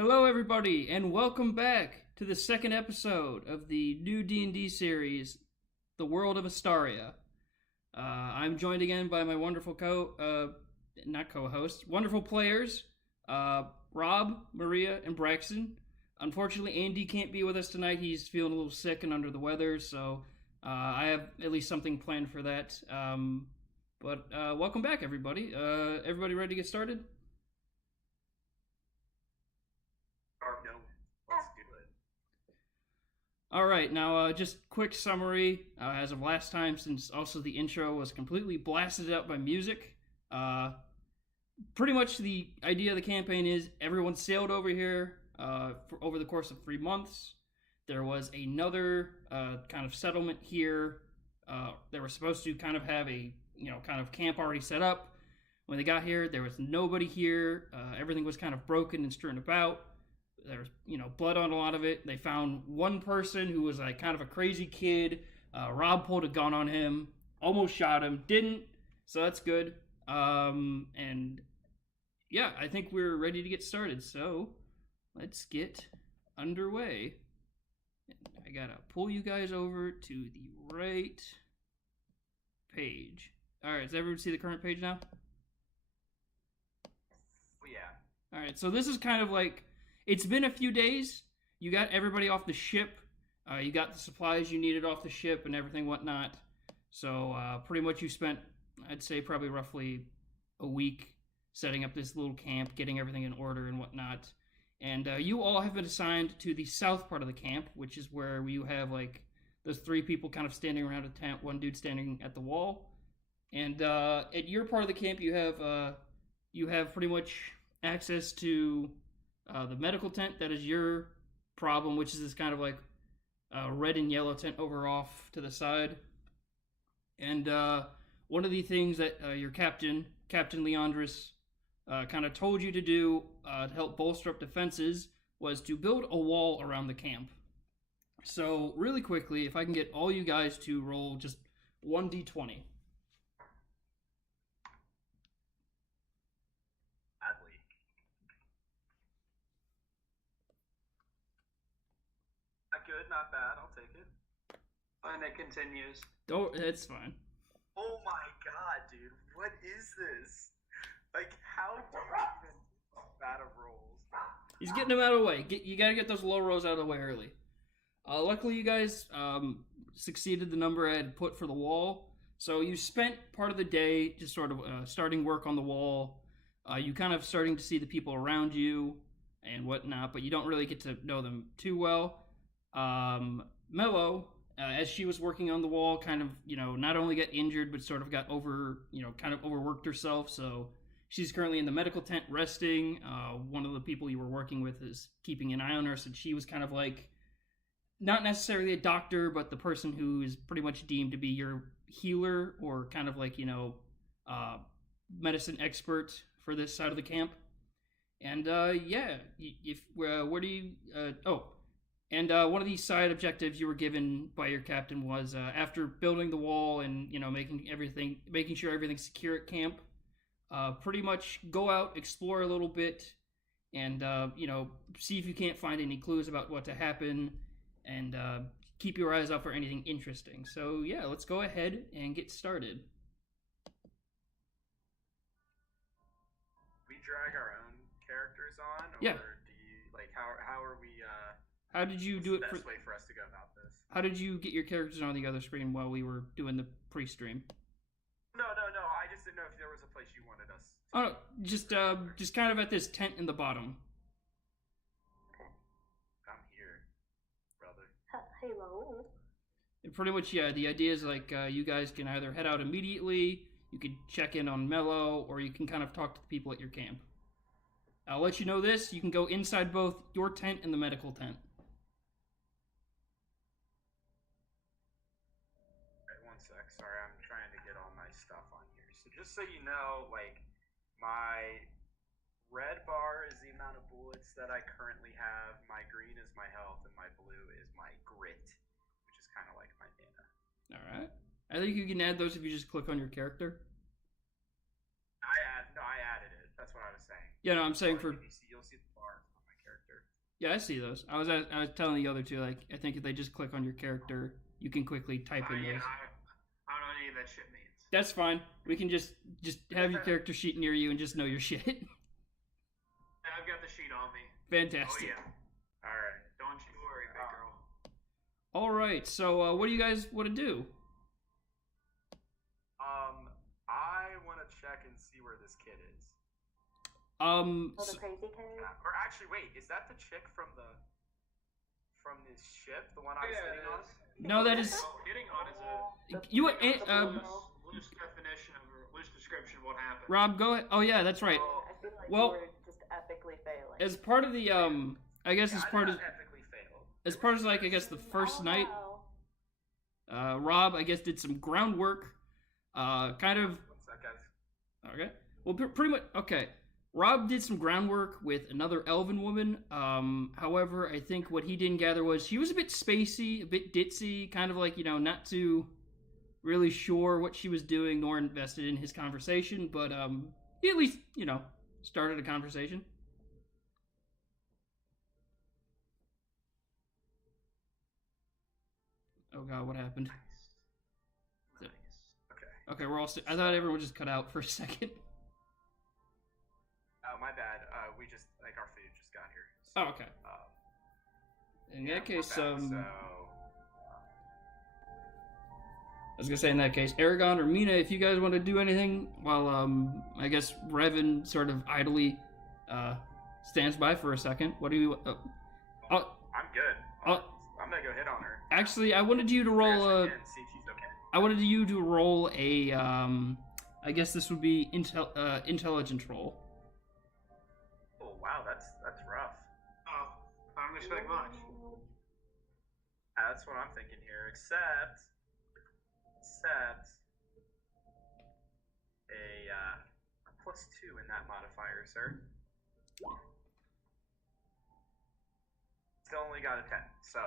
Hello, everybody, and welcome back to the second episode of the new D&D series, The World of Astaria. I'm joined again by my wonderful not co-host, wonderful players, Rob, Maria, and Braxton. Unfortunately, Andy can't be with us tonight. He's feeling a little sick and under the weather, so I have at least something planned for that. But welcome back, everybody. Everybody ready to get started? No, let's do it. All right, now just quick summary as of last time, since also the intro was completely blasted out by music. Pretty much the idea of the campaign is everyone sailed over here over the course of 3 months. There was another kind of settlement here. They were supposed to kind of have a kind of camp already set up. When they got here, there was nobody here. Everything was kind of broken and strewn about. There was, blood on a lot of it. They found one person who was like kind of a crazy kid. Rob pulled a gun on him, almost shot him, didn't. So that's good. And yeah, I think we're ready to get started. So let's get underway. I gotta pull you guys over to the right page. All right, does everyone see the current page now? Yeah. All right, so this is kind of like, it's been a few days. You got everybody off the ship. You got the supplies you needed off the ship and everything whatnot. So pretty much you spent, I'd say, probably roughly a week setting up this little camp, getting everything in order and whatnot. And you all have been assigned to the south part of the camp, which is where you have like those 3 people kind of standing around a tent, one dude standing at the wall. And at your part of the camp, you have pretty much access to the medical tent. That is your problem, which is this kind of like red and yellow tent over off to the side. And one of the things that your Captain Leandris, kind of told you to do to help bolster up defenses was to build a wall around the camp. So really quickly, if I can get all you guys to roll just 1d20. Good, not bad. I'll take it. And it continues. Oh, that's fine. Oh my god, dude. What is this? Like, how do you even bad of rolls? He's getting them out of the way. You gotta get those low rolls out of the way early. Luckily, you guys succeeded the number I had put for the wall. So you spent part of the day just sort of starting work on the wall. You kind of starting to see the people around you and whatnot, but you don't really get to know them too well. Mello, as she was working on the wall, kind of, not only got injured, but sort of got kind of overworked herself. So she's currently in the medical tent resting. One of the people you were working with is keeping an eye on her. So she was kind of like, not necessarily a doctor, but the person who is pretty much deemed to be your healer or kind of like, medicine expert for this side of the camp. And, yeah, where do you, And one of these side objectives you were given by your captain was after building the wall and making sure everything's secure at camp, pretty much go out, explore a little bit, and see if you can't find any clues about what to happen, and keep your eyes out for anything interesting. So yeah, let's go ahead and get started. We drag our own characters on, or yeah. do you how are we? How did you do it? What's the best way for us to go about this? How did you get your characters on the other screen while we were doing the pre-stream? No. I just didn't know if there was a place you wanted us. Oh, no, just kind of at this tent in the bottom. I'm here, brother. Hello. And pretty much, yeah. The idea is like you guys can either head out immediately, you could check in on Mello, or you can kind of talk to the people at your camp. I'll let you know this: you can go inside both your tent and the medical tent. Sec. Sorry, I'm trying to get all my stuff on here. So just so you know, like, my red bar is the amount of bullets that I currently have, my green is my health, and my blue is my grit, which is kind of like my mana. Alright. I think you can add those if you just click on your character. I added it. That's what I was saying. Yeah, no, I'm saying for... You'll see the bar on my character. Yeah, I see those. I was telling the other two, like, I think if they just click on your character, you can quickly type in Yeah, those. I don't know any of that shit means. That's fine. We can just have your character sheet near you and just know your shit. I've got the sheet on me. Fantastic. Oh yeah. All right. Don't you worry, big girl. All right. So, what do you guys want to do? I want to check and see where this kid is. Oh, the crazy kid? Or actually, wait, is that the chick from this ship? The one I was hitting on? No, that is. Oh, hitting on is a You loose definition of a loose description of what happened. Rob, go ahead. Oh yeah, that's right. I feel like Well, we're just epically failing. as part of the I guess as part of epically failed. as part of like I guess the first night, wow. Rob I guess did some groundwork, kind of. What's that, guys? Okay. Well, pretty much. Okay. Rob did some groundwork with another elven woman. However, I think what he didn't gather was she was a bit spacey, a bit ditzy, kind of like, not too really sure what she was doing nor invested in his conversation, but he at least, started a conversation. Oh god, what happened? Nice. Okay. Okay, we're all. I thought everyone just cut out for a second. Oh, my bad. We just, our food just got here. Oh, okay. In that case, I was gonna say in that case, Aragon or Mina, if you guys want to do anything, while I guess Revan sort of idly stands by for a second. What do you? I'm good. I'm gonna go hit on her. Actually, I wanted you to roll a. See if she's okay. I wanted you to roll a. I guess this would be intelligence roll. Oh wow, that's rough. Oh, I don't expect much. That's what I'm thinking here. Except a +2 in that modifier, sir. Still only got a 10, so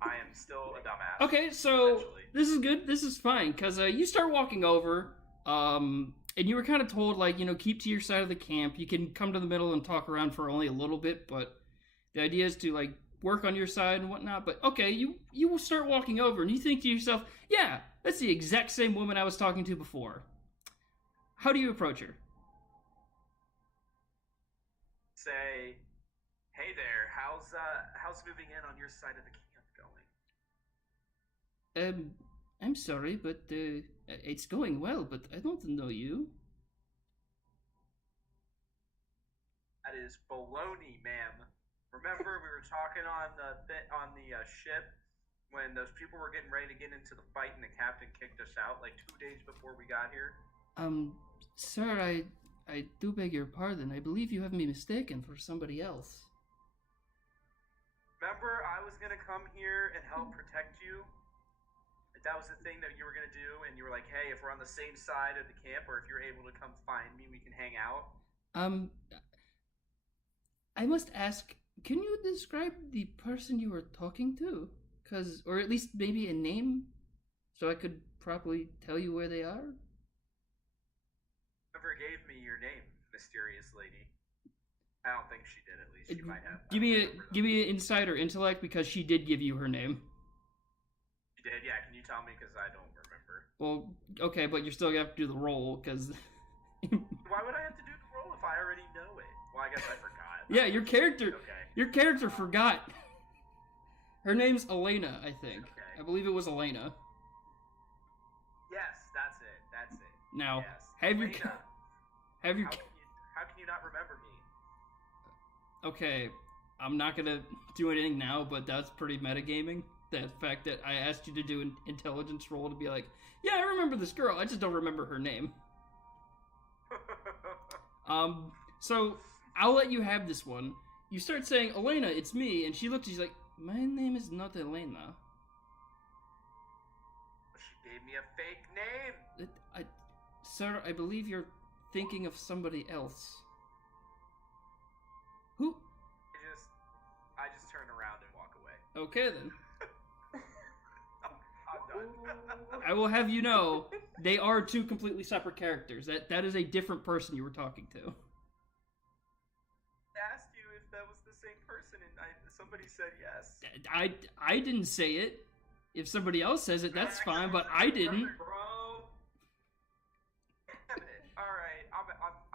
I am still a dumbass. Okay, so essentially. this is good. This is fine because you start walking over, and you were kind of told like keep to your side of the camp. You can come to the middle and talk around for only a little bit, but the idea is to like work on your side and whatnot. But okay, you will start walking over, and you think to yourself, yeah, that's the exact same woman I was talking to before. How do you approach her? Say, hey there, how's moving in on your side of the camp going? I'm sorry, but it's going well, but I don't know you. That is baloney, ma'am. Remember we were talking on the ship when those people were getting ready to get into the fight and the captain kicked us out like 2 days before we got here? Sir, I do beg your pardon. I believe you have me mistaken for somebody else. Remember I was gonna come here and help protect you? That was the thing that you were gonna do, and you were like, hey, if we're on the same side of the camp, or if you're able to come find me, we can hang out. I must ask, can you describe the person you were talking to? Or at least maybe a name, so I could properly tell you where they are? Whoever gave me your name, mysterious lady. I don't think she did, at least. She might have. Give me an insider intellect, because she did give you her name. She did? Yeah, can you tell me, because I don't remember. Well, okay, but you're still gonna have to do the roll, because... Why would I have to do the roll if I already know it? Well, I guess I forgot. Yeah, your character... Okay. Your character forgot. Her name's Elena, I think. Okay. I believe it was Elena. Yes, that's it. Now, Yes. have you... Elena, Have you... how can you not remember me? Okay, I'm not gonna do anything now, but that's pretty metagaming. The fact that I asked you to do an intelligence roll to be like, yeah, I remember this girl, I just don't remember her name. So, I'll let you have this one. You start saying, Elena, it's me, and she looks, she's like, my name is not Elena. She gave me a fake name. Sir, I believe you're thinking of somebody else. Who? I just turn around and walk away. Okay, then. I'm done. I will have you know, they are two completely separate characters. That is a different person you were talking to. I asked you if that was the same person, and somebody said yes. I didn't say it. If somebody else says it, that's fine, but I didn't. Bro. Damn it. All right, I'm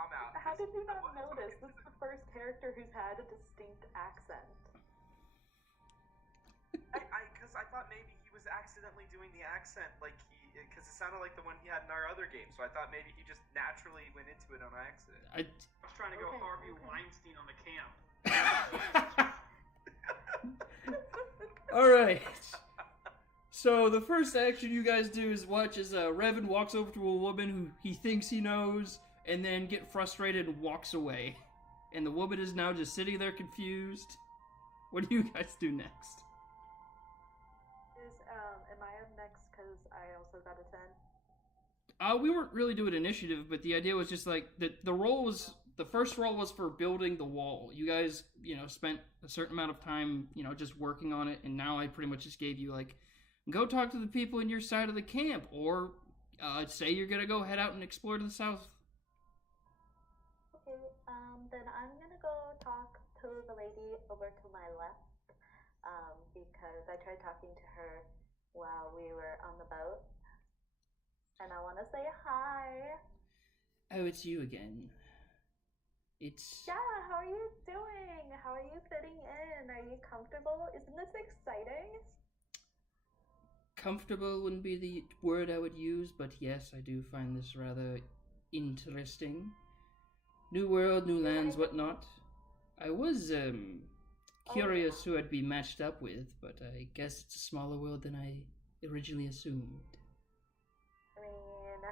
out. How did you not notice? This is the first character who's had a distinct accent. Because I thought maybe he was accidentally doing the accent, because it sounded like the one he had in our other game. So I thought maybe he just naturally went into it on accident. I was trying to go Harvey Weinstein on the camp. All right. So the first action you guys do is watch as Revan walks over to a woman who he thinks he knows, and then get frustrated and walks away. And the woman is now just sitting there confused. What do you guys do next? Am I up next because I also got a 10? We weren't really doing initiative, but the idea was just like the first roll was for building the wall. You guys, spent a certain amount of time, just working on it, and now I pretty much just gave you like, go talk to the people in your side of the camp, or say you're gonna go head out and explore to the south. Okay, then I'm gonna go talk to the lady over to my left, because I tried talking to her while we were on the boat, and I want to say hi. Oh, it's you again. It's... Yeah, how are you doing? How are you fitting in? Are you comfortable? Isn't this exciting? Comfortable wouldn't be the word I would use, but yes, I do find this rather interesting. New world, new lands, whatnot. I was, curious who I'd be matched up with, but I guess it's a smaller world than I originally assumed. I mean,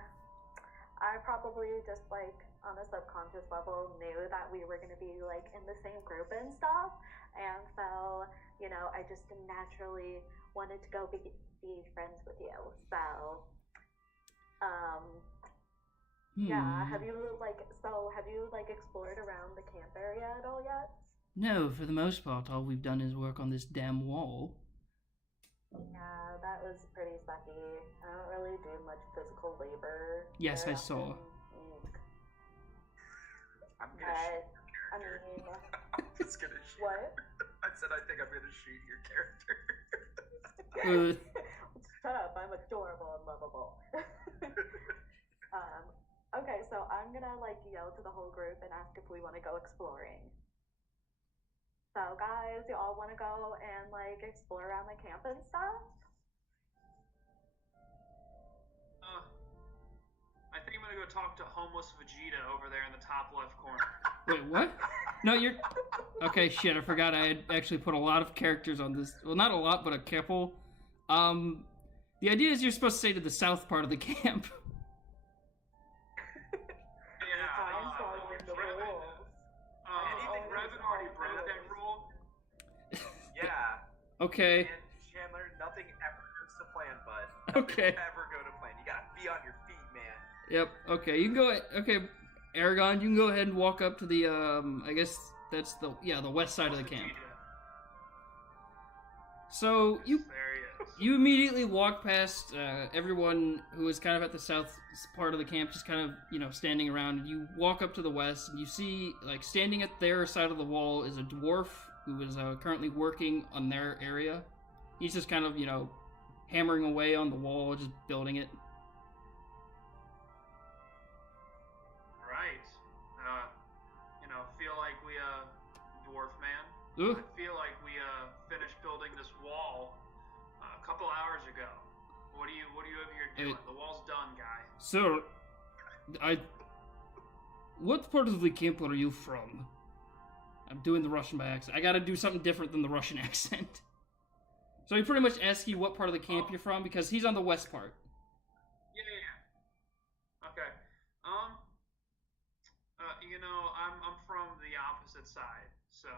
I probably just, on a subconscious level knew that we were going to be, in the same group and stuff, and so, I just naturally wanted to go be friends with you, so, yeah, have you explored around the camp area at all yet? No, for the most part, all we've done is work on this damn wall. Yeah, that was pretty sucky. I don't really do much physical labor. Yes, I saw. I'm gonna shoot your character. I'm just gonna shoot. What? I said I think I'm gonna shoot your character. Shut up, I'm adorable and lovable. Okay, so I'm gonna yell to the whole group and ask if we want to go exploring. So guys, you all want to go and explore around the camp and stuff? I think I'm gonna go talk to homeless Vegeta over there in the top left corner. Wait, what? No, you're... Okay, shit, I forgot I had actually put a lot of characters on this. Well, not a lot, but a couple. The idea is you're supposed to stay to the south part of the camp. Revan already broke that rule. Yeah. Okay. And Chandler, nothing ever goes to plan, bud. Okay. Nothing ever go to plan. You gotta be on your feet, man. Yep, okay, you can go... Okay, Aragon, you can go ahead and walk up to the, I guess that's the west side of the camp. So, you immediately walk past everyone who is kind of at the south part of the camp, just kind of, standing around, and you walk up to the west, and you see, standing at their side of the wall is a dwarf who is currently working on their area. He's just kind of, hammering away on the wall, just building it. Right. Feel like we, dwarf man. Ooh. I feel like we, finished building this wall a couple hours ago. What are you over here doing? The wall's done, guy. Sir, what part of the camp are you from? I'm doing the Russian by accent. I gotta do something different than the Russian accent. So he pretty much asks you what part of the camp you're from, because he's on the west part. Yeah. Okay. I'm from the opposite side, so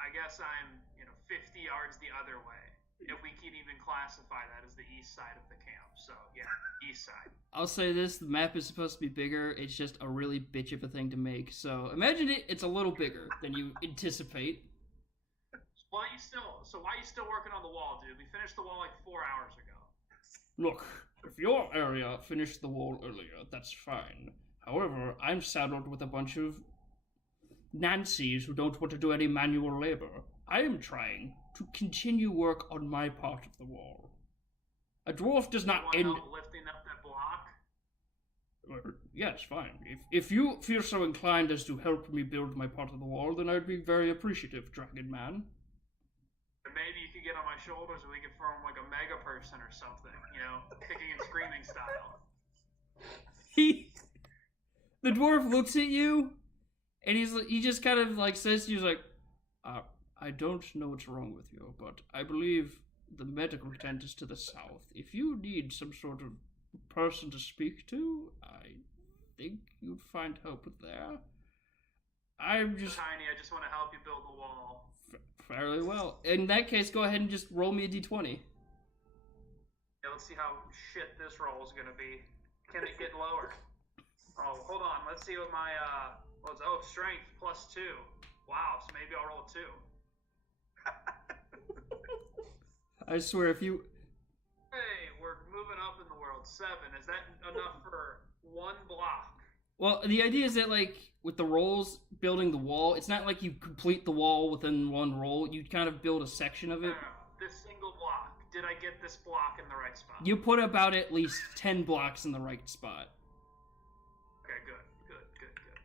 I guess I'm 50 yards the other way, if we can even classify that as the east side of the camp. So yeah, east side. I'll say this: the map is supposed to be bigger. It's just a really bitch of a thing to make. So imagine it's a little bigger than you anticipate. Why are you still working on the wall, dude? We finished the wall 4 hours ago. Look, if your area finished the wall earlier, that's fine. However, I'm saddled with a bunch of Nancy's who don't want to do any manual labor. I am trying to continue work on my part of the wall. A dwarf does not Want end... help lifting up that block? Yes, fine. If you feel so inclined as to help me build my part of the wall, then I'd be very appreciative, Dragon Man. Maybe you could get on my shoulders and we could form like a mega person or something, you know, kicking and screaming style. The dwarf looks at you, and he just kind of like says to you, like, I don't know what's wrong with you, but I believe the medical tent is to the south. If you need some sort of person to speak to, I think you'd find help there. I'm just... Tiny, I just want to help you build the wall. Fairly well. In that case, go ahead and just roll me a d20. Yeah, let's see how shit this roll is gonna be. Can it get lower? Oh, hold on. Let's see what my strength +2. Wow, so maybe I'll roll a 2. I swear, if you... Hey, we're moving up in the world. 7. Is that enough for one block? Well, the idea is that, like, with the rolls, building the wall, it's not like you complete the wall within one roll. You kind of build a section of it. No. This single block. Did I get this block in the right spot? You put about at least 10 blocks in the right spot. Okay, good.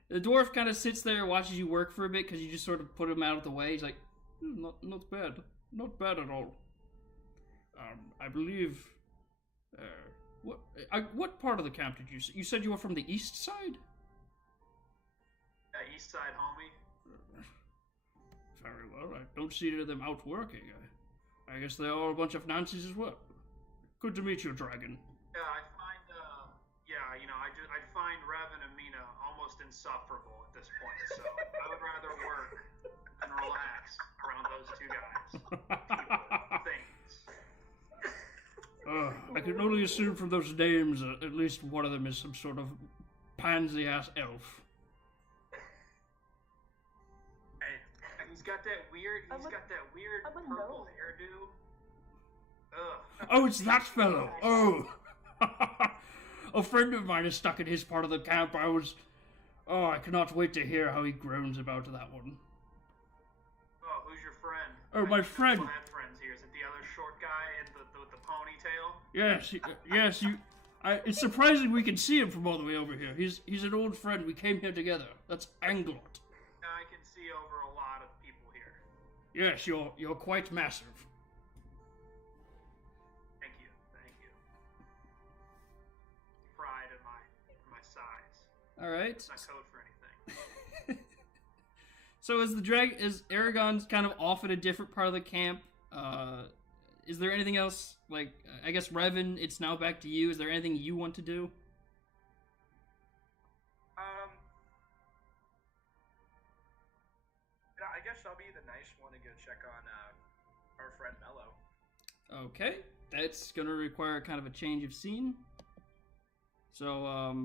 The dwarf kind of sits there and watches you work for a bit because you just sort of put him out of the way. He's like, not bad. Not bad at all. I believe... what part of the camp did you say? You said you were from the east side? Yeah, east side, homie. Very well. I don't see any of them out working. I guess they're all a bunch of Nancy's as well. Good to meet you, Dragon. Yeah, I find, I find Revan and Mina almost insufferable at this point, so I would rather work than relax around those two guys. People, things. I can only assume from those names that at least one of them is some sort of pansy-ass elf. He's got that weird purple hairdo. Ugh. Oh, it's that fellow! Oh! A friend of mine is stuck in his part of the camp. I cannot wait to hear how he groans about that one. Oh, who's your friend? Oh, my friend! I have friends here. Is it the other short guy with the ponytail? Yes, it's surprising we can see him from all the way over here. He's an old friend. We came here together. That's Anglot. I can see over a lot of people here. Yes, you're quite massive. Thank you. Pride in my size. All right. It's not code for anything. So is Aragon's kind of off at a different part of the camp? Is there anything else? Like, I guess Revan, it's now back to you. Is there anything you want to do? I guess I'll be the nice one to go check on our friend Mello. Okay, that's gonna require kind of a change of scene. So,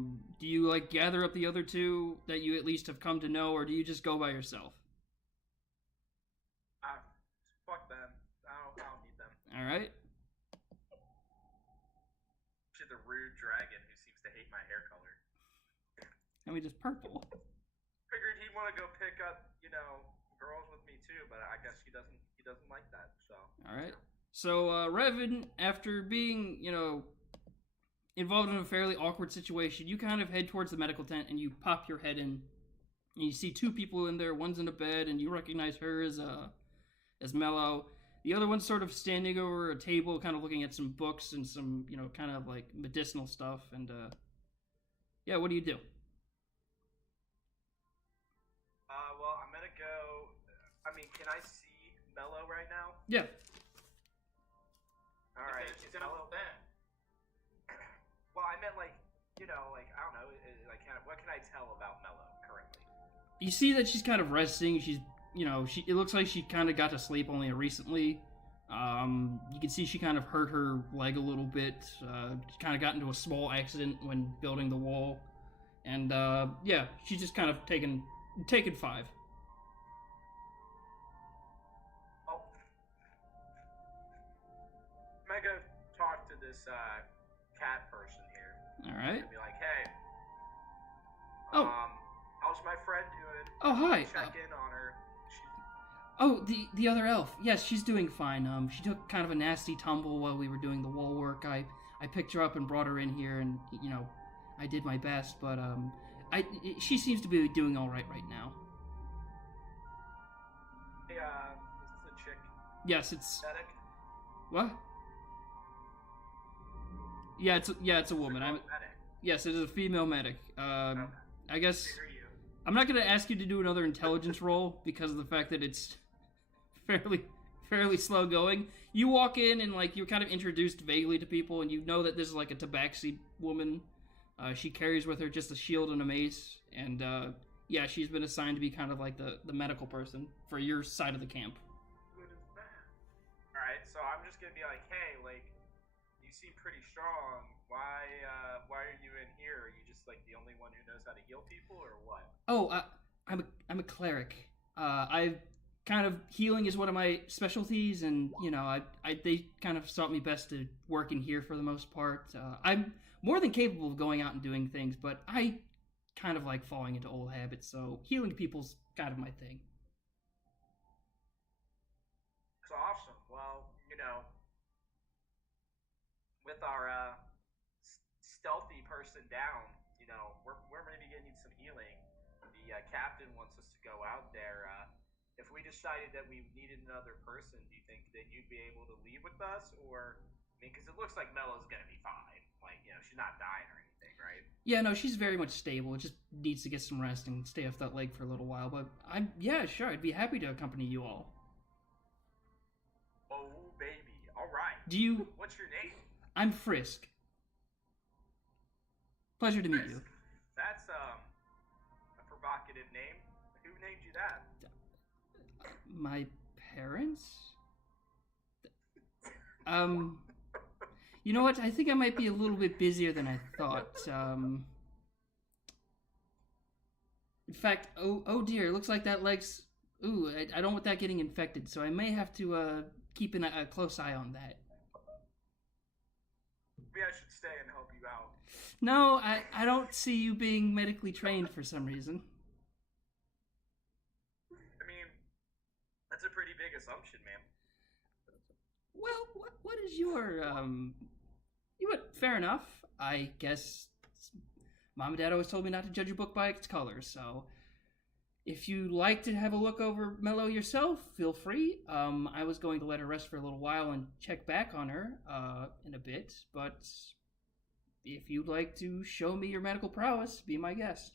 do you like gather up the other two that you at least have come to know, or do you just go by yourself? Fuck them. I don't need them. All right. She's the rude dragon who seems to hate my hair color. I mean, just purple. Figured he'd want to go pick up, girls with me too, but I guess he doesn't like that. So. All right. So, Revan, after being, involved in a fairly awkward situation, you kind of head towards the medical tent and you pop your head in, and you see two people in there. One's in a bed, and you recognize her as Mello. The other one's sort of standing over a table, kind of looking at some books and some, kind of like medicinal stuff. And yeah, what do you do? Well, I'm gonna go. I mean, can I see Mello right now? Yeah. All right. He's in a bed. Well, I meant I don't know. What can I tell about Mello currently? You see that she's kind of resting. She's, it looks like she kind of got to sleep only recently. You can see she kind of hurt her leg a little bit. She kind of got into a small accident when building the wall. And, yeah, she's just kind of taken 5. Oh. I'm gonna go talk to this, cat person here. All right. And be like, hey. Oh. How's my friend doing? Oh, hi. Check in on her. Oh, the other elf. Yes, she's doing fine. She took kind of a nasty tumble while we were doing the wall work. I picked her up and brought her in here, and I did my best. But she seems to be doing all right now. Hey, is this a chick? Yes, it's Medic? what? Yeah, it's a woman. Medic. Yes, it is a female medic. Okay. I guess Who are you? I'm not gonna ask you to do another intelligence roll because of the fact that it's fairly slow going. You walk in and like you're kind of introduced vaguely to people, and you know that this is like a tabaxi woman. She carries with her just a shield and a mace, and yeah, she's been assigned to be kind of like the medical person for your side of the camp. What is that? Alright, so I'm just gonna be like, hey, like, you seem pretty strong. Why are you in here? Are you just like the only one who knows how to heal people, or what? Oh, I'm a cleric. I kind of healing is one of my specialties, and they kind of thought me best to work in here for the most part. I'm more than capable of going out and doing things, but I kind of like falling into old habits, so healing people's kind of my thing. It's awesome. Well, with our stealthy person down, we're maybe gonna need some healing. The captain wants us to go out there. If we decided that we needed another person, do you think that you'd be able to leave with us, or because it looks like Mello's gonna be fine. Like, she's not dying or anything, right? Yeah, no, she's very much stable. It just needs to get some rest and stay off that leg for a little while. But sure, I'd be happy to accompany you all. Oh, baby. All right. What's your name? I'm Frisk. Pleasure to meet you. That's a provocative name. Who named you that? My parents? You know what? I think I might be a little bit busier than I thought. In fact, oh dear, it looks like that leg's... Ooh, I don't want that getting infected, so I may have to keep a close eye on that. Maybe I should stay and help you out. No, I don't see you being medically trained for some reason. I mean, that's a pretty big assumption, man. Well, what is your, fair enough. I guess Mom and Dad always told me not to judge a book by its color, so if you'd like to have a look over Mello yourself, feel free. I was going to let her rest for a little while and check back on her in a bit, but if you'd like to show me your medical prowess, be my guest.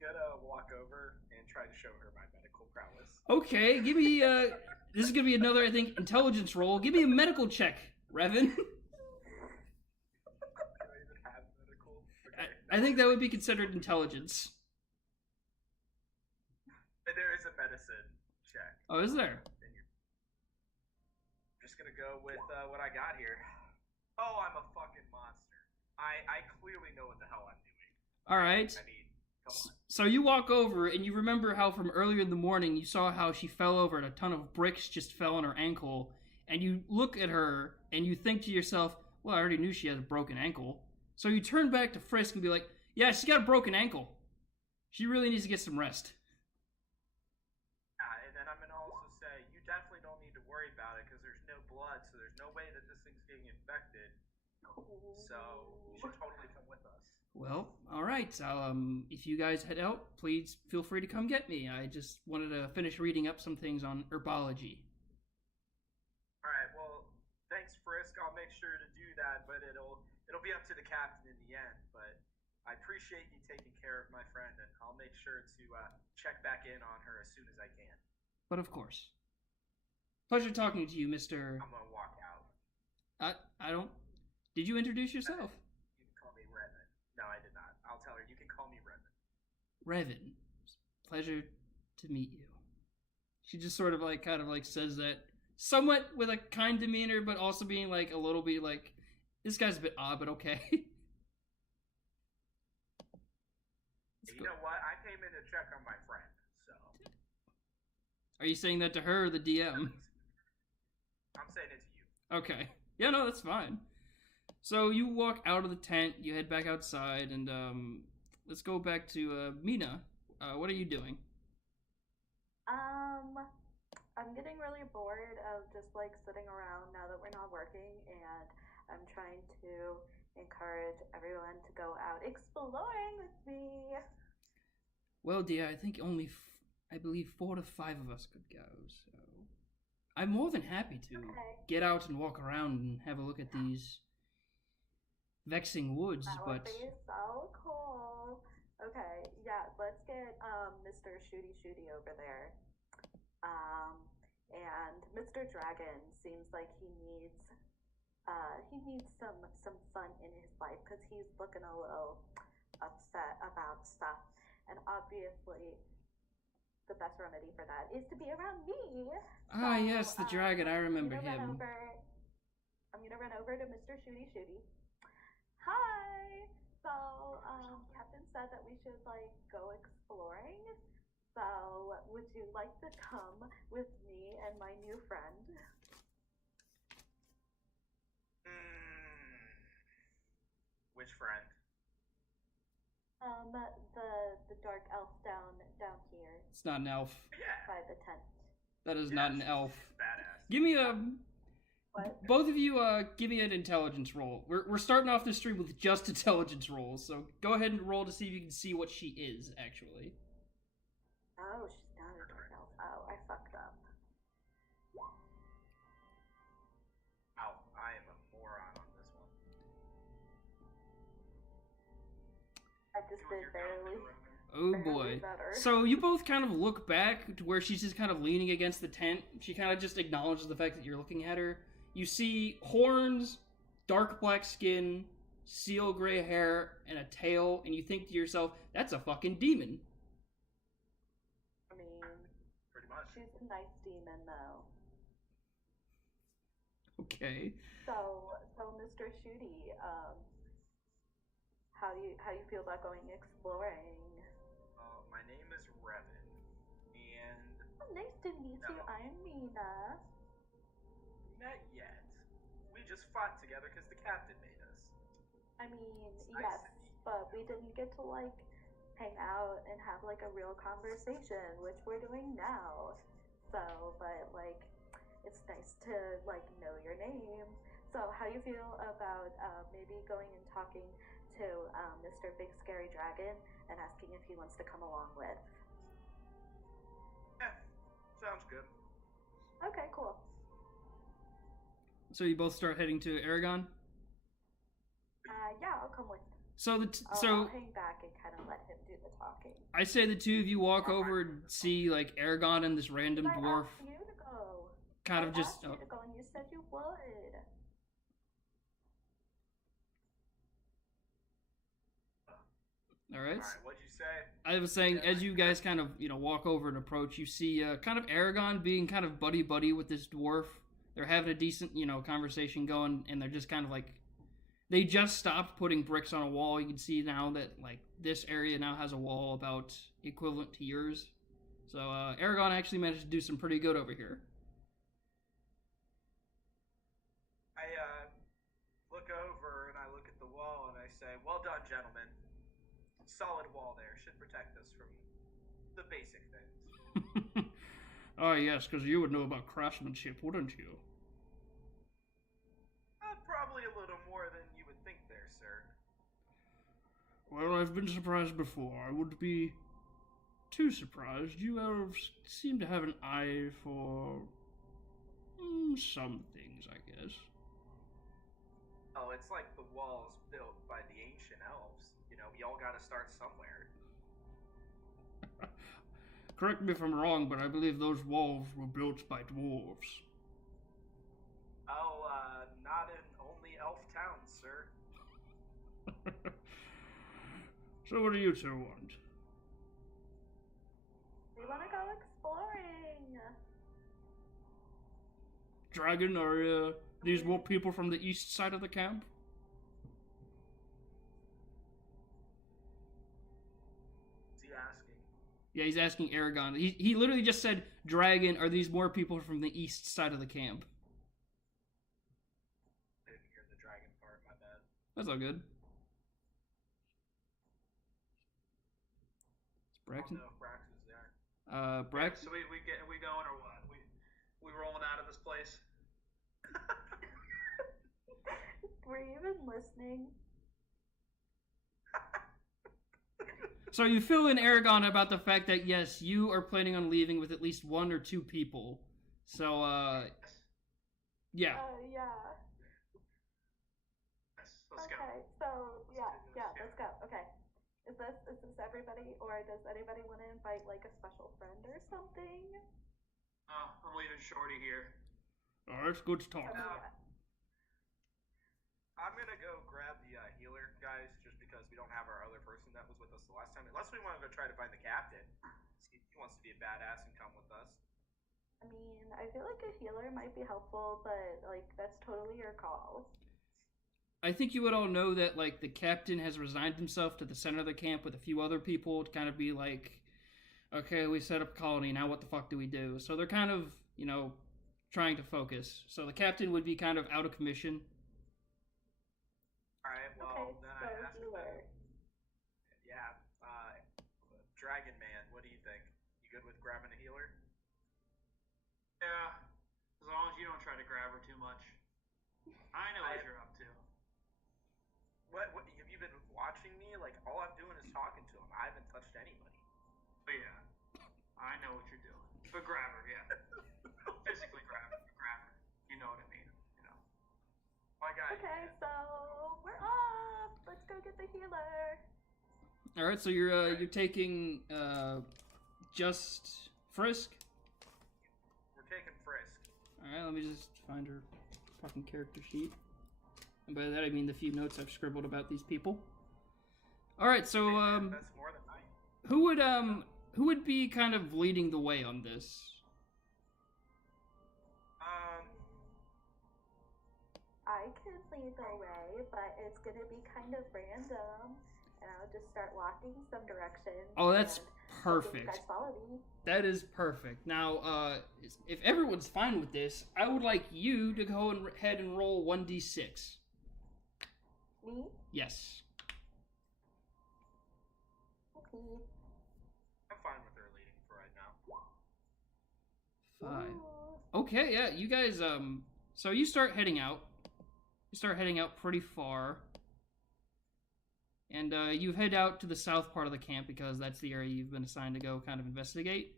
I'm gonna walk over and try to show her my medical prowess. Okay, give me, this is gonna be another, I think, intelligence roll. Give me a medical check, Revan. Do I even have medical? Okay. I think that would be considered intelligence. There is a medicine check. Oh, is there? I'm just gonna go with what I got here. Oh, I'm a fucking monster. I clearly know what the hell I'm doing. All right. I mean, come on. So you walk over and you remember how from earlier in the morning you saw how she fell over and a ton of bricks just fell on her ankle, and you look at her and you think to yourself, well, I already knew she has a broken ankle. So you turn back to Frisk and be like, yeah, she's got a broken ankle. She really needs to get some rest. And then I'm gonna also say, you definitely don't need to worry about it because there's no blood, so there's no way that this thing's getting infected. So you should totally come with us. Well, all right. If you guys head out, please feel free to come get me. I just wanted to finish reading up some things on herbology. All right. Well, thanks, Frisk. I'll make sure to do that, but it'll be up to the captain in the end. But I appreciate you taking care of my friend, and I'll make sure to check back in on her as soon as I can. But of course. Pleasure talking to you, Mr. I'm gonna walk out. I don't... Did you introduce yourself? You can call me Revan. No, I did not. I'll tell her you can call me Revan. Revan. Pleasure to meet you. She just sort of like, kind of like says that somewhat with a kind demeanor, but also being like a little bit like, this guy's a bit odd, but okay. You know what? I came in to check on my friend, so. Are you saying that to her or the DM? I'm saying it to you. Okay. Yeah, no, that's fine. So you walk out of the tent, you head back outside, and let's go back to Mina. what are you doing? I'm getting really bored of just like sitting around now that we're not working, and I'm trying to encourage everyone to go out exploring with me. Well, dear, I think only, I believe 4 to 5 of us could go, so I'm more than happy to Okay. get out and walk around and have a look at these vexing woods, That would but be so cool. Okay, yeah, let's get Mr. Shooty Shooty over there. And Mr. Dragon seems like he needs some fun in his life because he's looking a little upset about stuff. And obviously, the best remedy for that is to be around me. ah, yes, the dragon. I remember I'm him. I'm gonna run over to Mr. Shooty Shooty. Hi. So, Captain said that we should like go exploring. So, would you like to come with me and my new friend? Which friend? The dark elf down here It's not an elf. Yeah. by the tent. That is not an elf. Badass. Give me a. What? Both of you, give me an intelligence roll. We're starting off this stream with just intelligence rolls, so go ahead and roll to see if you can see what she is actually. Oh, she's not a dark elf. Oh, I fucked up. Ow, I am a moron on this one. I just did barely. Oh barely boy. better. So you both kind of look back to where she's just kind of leaning against the tent. She kind of just acknowledges the fact that you're looking at her. You see horns, dark black skin, seal gray hair, and a tail, and you think to yourself, that's a fucking demon. I mean, Pretty much. she's a nice demon though. Okay. So Mr. Shooty, how you feel about going exploring? My name is Revan, and Oh, nice to meet you. I'm Mina. met yet. We just fought together because the captain made us. I mean, Nice yes, to meet you. but we didn't get to like hang out and have like a real conversation, which we're doing now. So, but like, it's nice to like know your name. So, how you feel about maybe going and talking to Mr. Big Scary Dragon and asking if he wants to come along with? Yeah, sounds good. Okay, cool. So you both start heading to Aragon? Yeah, I'll come with. So I'll hang back and kind of let him do the talking. I say the two of you walk over and see like Aragon and this random I dwarf asked you to go. kind I of just asked you to go, and you said you would. all right. Alright, what'd you say? I was saying, as you guys kind of, walk over and approach, you see kind of Aragon being kind of buddy-buddy with this dwarf. They're having a decent, conversation going, and they're just kind of like... They just stopped putting bricks on a wall. You can see now that, like, this area now has a wall about equivalent to yours. So, Aragon actually managed to do some pretty good over here. I look over and I look at the wall and I say, well done, gentlemen. Solid wall there. Should protect us from the basic things. Oh, yes, because you would know about craftsmanship, wouldn't you? Probably a little more than you would think there, sir. Well, I've been surprised before. I would be too surprised. You elves seem to have an eye for some things, I guess. Oh, it's like the walls built by the ancient elves. We all gotta start somewhere. Correct me if I'm wrong, but I believe those walls were built by dwarves. Oh, not in only elf towns, sir. So what do you two want? We want to go exploring. Dragon, are these more people from the east side of the camp? Is he asking? Yeah, he's asking Aragon. He literally just said, Dragon, are these more people from the east side of the camp? I didn't hear the dragon part, my bad. That's all good. Braxton. No, Braxton's there. Braxton. So we going or what? We rolling out of this place? Were you even listening? So you fill in Aragon about the fact that yes, you are planning on leaving with at least 1 or 2 people. So yeah. Yeah. Yes, let's go. Okay, so yeah, do this, let's go. Okay. Is this everybody, or does anybody want to invite like a special friend or something? I'm leaving Shorty here. Oh, it's good to talk. Okay, Yeah. I'm gonna go grab the healer, guys, just because we don't have our other person that was with us the last time. Unless we want to go try to find the captain. See if he wants to be a badass and come with us. I mean, I feel like a healer might be helpful, but like that's totally your call. I think you would all know that like the captain has resigned himself to the center of the camp with a few other people to kind of be like, okay, we set up a colony, now what the fuck do we do? So they're kind of, trying to focus. So the captain would be kind of out of commission. Alright, well, Okay, then so I ask healer. Yeah, Dragon Man, what do you think? You good with grabbing a healer? Yeah, as long as you don't try to grab her too much. I know what you're up to. What have you been watching me? Like, all I'm doing is talking to him. I haven't touched anybody. But yeah, I know what you're doing. But grab her, yeah. Physically grab her. You know what I mean? My guy. Okay, so we're off. Let's go get the healer. All right, so you're taking just Frisk. We're taking Frisk. All right, let me just find her fucking character sheet. And by that I mean the few notes I've scribbled about these people. All right, so That's more than mine. who would be kind of leading the way on this? I could lead the way, but it's gonna be kind of random, and I'll just start walking some direction. Oh, that's and hopefully you perfect. guys follow me. That is perfect. Now, if everyone's fine with this, I would like you to go ahead and roll 1d6. Me? Yes. Okay. I'm fine with her leading for right now. 5. Ooh. Okay, yeah, you guys, so you start heading out. You start heading out pretty far. And you head out to the south part of the camp because that's the area you've been assigned to go kind of investigate.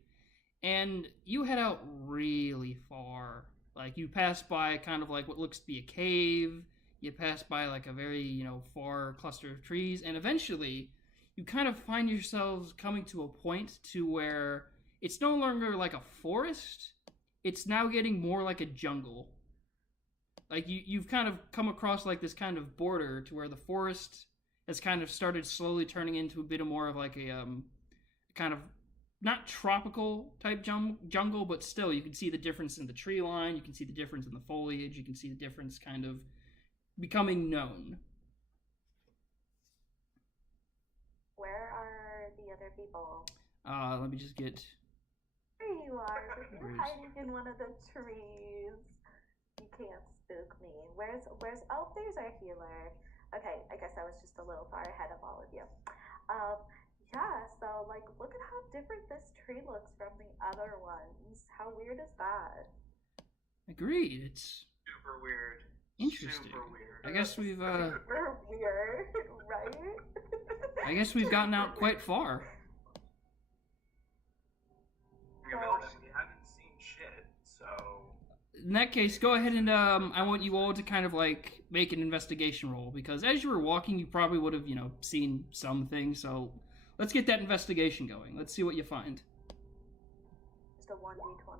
And you head out really far. Like, you pass by kind of like what looks to be a cave. You pass by like a very, far cluster of trees. And eventually, you kind of find yourselves coming to a point to where it's no longer like a forest. It's now getting more like a jungle. Like, you've kind of come across like this kind of border to where the forest has kind of started slowly turning into a bit more of like a kind of not tropical type jungle, but still you can see the difference in the tree line, you can see the difference in the foliage, you can see the difference kind of becoming known. Where are the other people? Let me just get... There you are. You're Where's- hiding in one of the trees. You can't spook me. Where's oh, there's our healer. Okay, I guess I was just a little far ahead of all of you. Yeah, so like look at how different this tree looks from the other ones. How weird is that? Agreed, it's Super weird. interesting. Super weird. I guess we've, Super weird, right? I guess we've gotten out quite far. We haven't seen shit, so... In that case, go ahead and I want you all to kind of like make an investigation roll because as you were walking, you probably would have seen some things. So let's get that investigation going. Let's see what you find. Just a 1d20.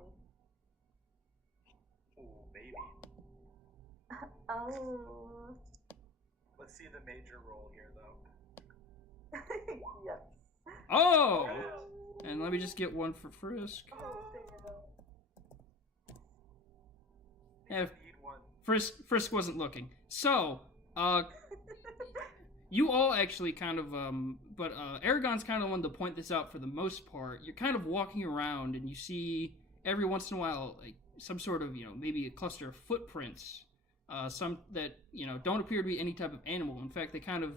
Ooh, baby. Oh. Let's see the major roll here, though. Yes. Oh, and let me just get one for Frisk. Oh, damn. Yeah, Need one. Frisk wasn't looking. So, you all actually kind of, but Aragon's kind of one to point this out for the most part. You're kind of walking around and you see every once in a while like some sort of, maybe a cluster of footprints, some that, don't appear to be any type of animal. In fact, they kind of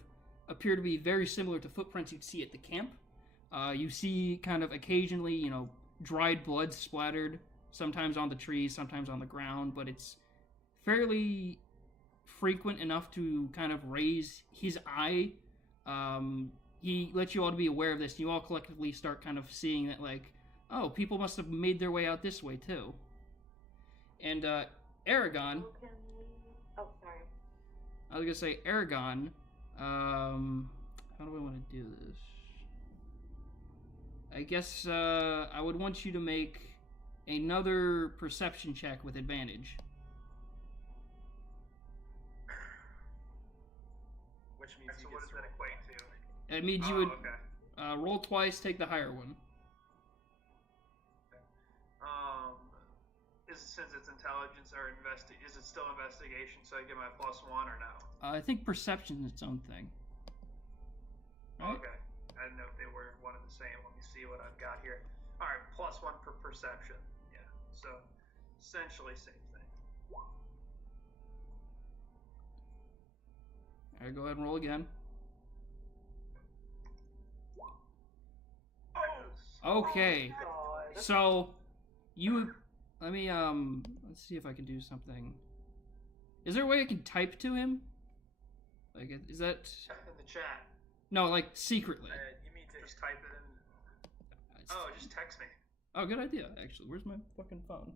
appear to be very similar to footprints you'd see at the camp, You see kind of occasionally, you know, dried blood splattered, sometimes on the trees, sometimes on the ground, but it's fairly frequent enough to kind of raise his eye. He lets you all to be aware of this, and you all collectively start kind of seeing that, like, oh, people must have made their way out this way, too. And, Aragon... Can we... Oh, sorry. I was gonna say, Aragon, how do I want to do this? I guess, I would want you to make another perception check with advantage. Which means So he what gets does that to equate to? It means you Oh, would okay. roll twice, take the higher one. Since it's intelligence or is it still investigation? So I get my +1 or no? I think perception is its own thing. Right? Okay. I didn't know if they were one and the same. Let me see what I've got here. All right, +1 per perception. Yeah. So essentially same thing. All right, go ahead and roll again. Okay. God. So you let me let's see if I can do something. Is there a way I can type to him? Like, is that In the chat. no, like secretly? you mean to Just type it in. Oh, just text me. Oh, good idea. Actually, where's my fucking phone?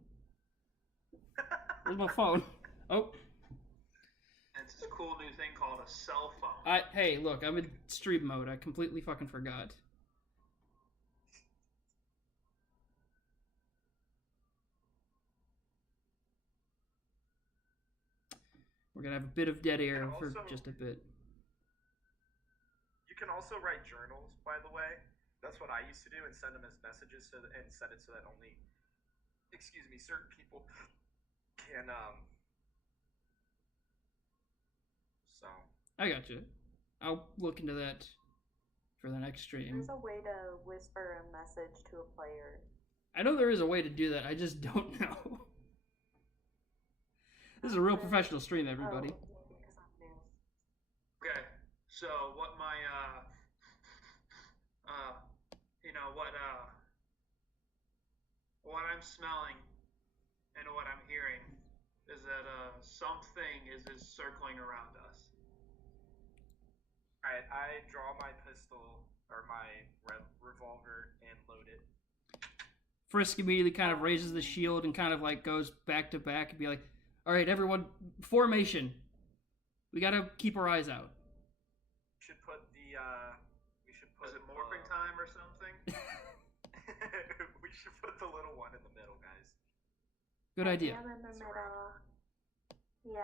Where's my phone? Oh, And it's this cool new thing called a cell phone. hey, look, I'm in stream mode. I completely fucking forgot. We're gonna have a bit of dead air And for also- just a bit. You can also write journals, by the way. That's what I used to do, and send them as messages and set it so that only, certain people can. So. I got you. I'll look into that for the next stream. There's a way to whisper a message to a player. I know there is a way to do that. I just don't know. This is a real professional stream, everybody. Oh, because I'm new. Okay, so what my what I'm smelling and what I'm hearing is that something is circling around us. Alright, I draw my pistol or my revolver and load it. Frisk immediately kind of raises the shield and kind of like goes back to back and be like, all right, everyone, formation. We gotta keep our eyes out. We should put Is it morphing time or something? we should put the little one in the middle, guys. Good idea. I'm in the middle. Yeah,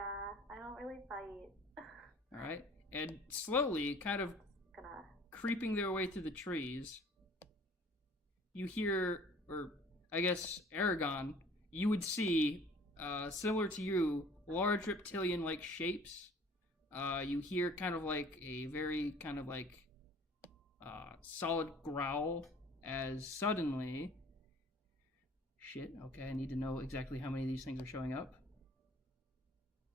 I don't really fight. All right. And slowly, kind of Gonna. creeping their way through the trees, you hear, or I guess Aragon, you would see, similar to you, large reptilian-like shapes. You hear kind of like a very kind of like solid growl as suddenly... Shit, okay, I need to know exactly how many of these things are showing up.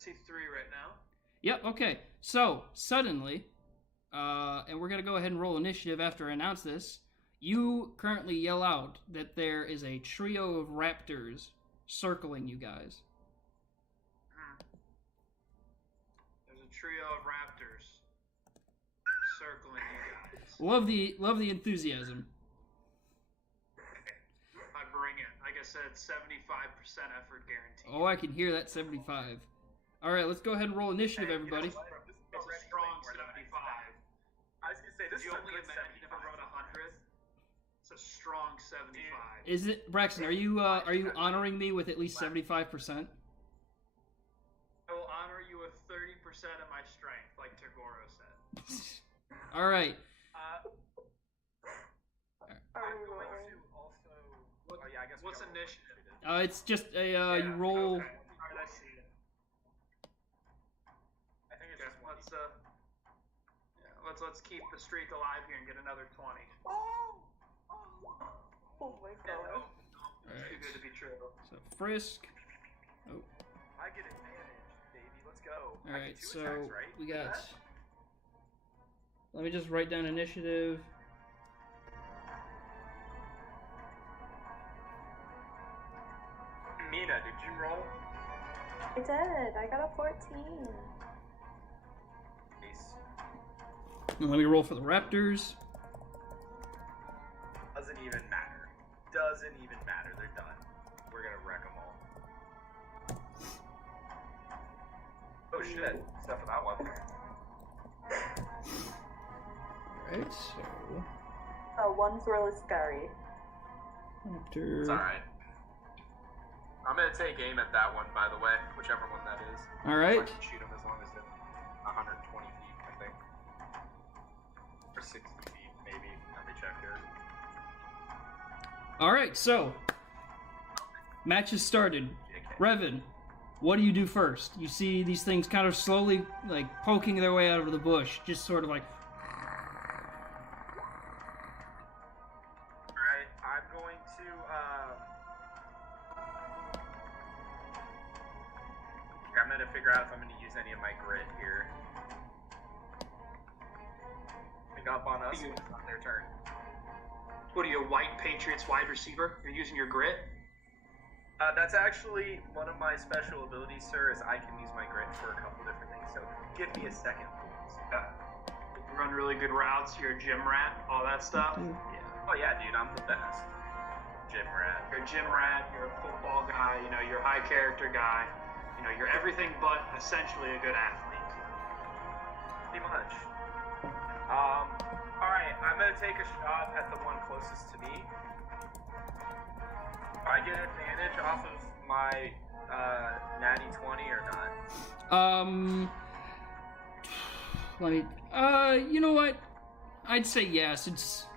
I see 3 right now. Yep, okay. So, suddenly, and we're going to go ahead and roll initiative after I announce this, you currently yell out that there is a trio of raptors circling you guys. There's a trio of raptors circling you guys. Love the enthusiasm. I bring it. Like I said, 75% effort guaranteed. Oh, I can hear that 75. All right, let's go ahead and roll initiative, everybody. It's a strong 75. I was gonna say this Could you is a only good imagine if I 75. wrote 100? It's a strong 75. Is it Braxton? Are you honoring me with at least 75%? I will honor you with 30% of my strength, like Tagoro said. All right. I'm going to also. Oh yeah, I guess. What's we gotta roll initiative? It's just a you roll. Okay. Alright, I see it. I think it's Okay, just one. let's keep the streak alive here and get another 20. Oh my god. Too good to be true. So Frisk. Oh. I get advantage, baby. Let's go. All right. I get 2 So attacks, right? we Is got. that? Let me just write down initiative. Mina, did you roll? I did. I got a 14. Nice. And let me roll for the Raptors. Doesn't even matter. Doesn't even matter. They're done. We're gonna wreck them all. Oh shit. Except for that one. Alright, so... Oh, one's really scary. Raptor... It's alright. I'm gonna take aim at that one, by the way, whichever one that is. Alright. I can shoot him as long as it's 120 feet, I think. Or 60 feet, maybe. Let me check here. Alright, so... Match has started. JK. Revan, what do you do first? You see these things kind of slowly, like, poking their way out of the bush. Just sort of like... Alright, I'm going to, I'm gonna figure out if I'm gonna use any of my grit here. Pick up on us, it's not their turn. What are you, a white Patriots wide receiver? You're using your grit? That's actually one of my special abilities, sir, is I can use my grit for a couple different things, so give me a second, please. You run really good routes, you're a gym rat, all that stuff? Yeah. Oh yeah, dude, I'm the best. Gym rat. You're a gym rat, you're a football guy, you know, you're a high character guy. You know, you're everything but essentially a good athlete. Pretty much. Alright, I'm gonna take a shot at the one closest to me. Do I get advantage off of my natty 20 or not? Let me... you know what? I'd say yes. It's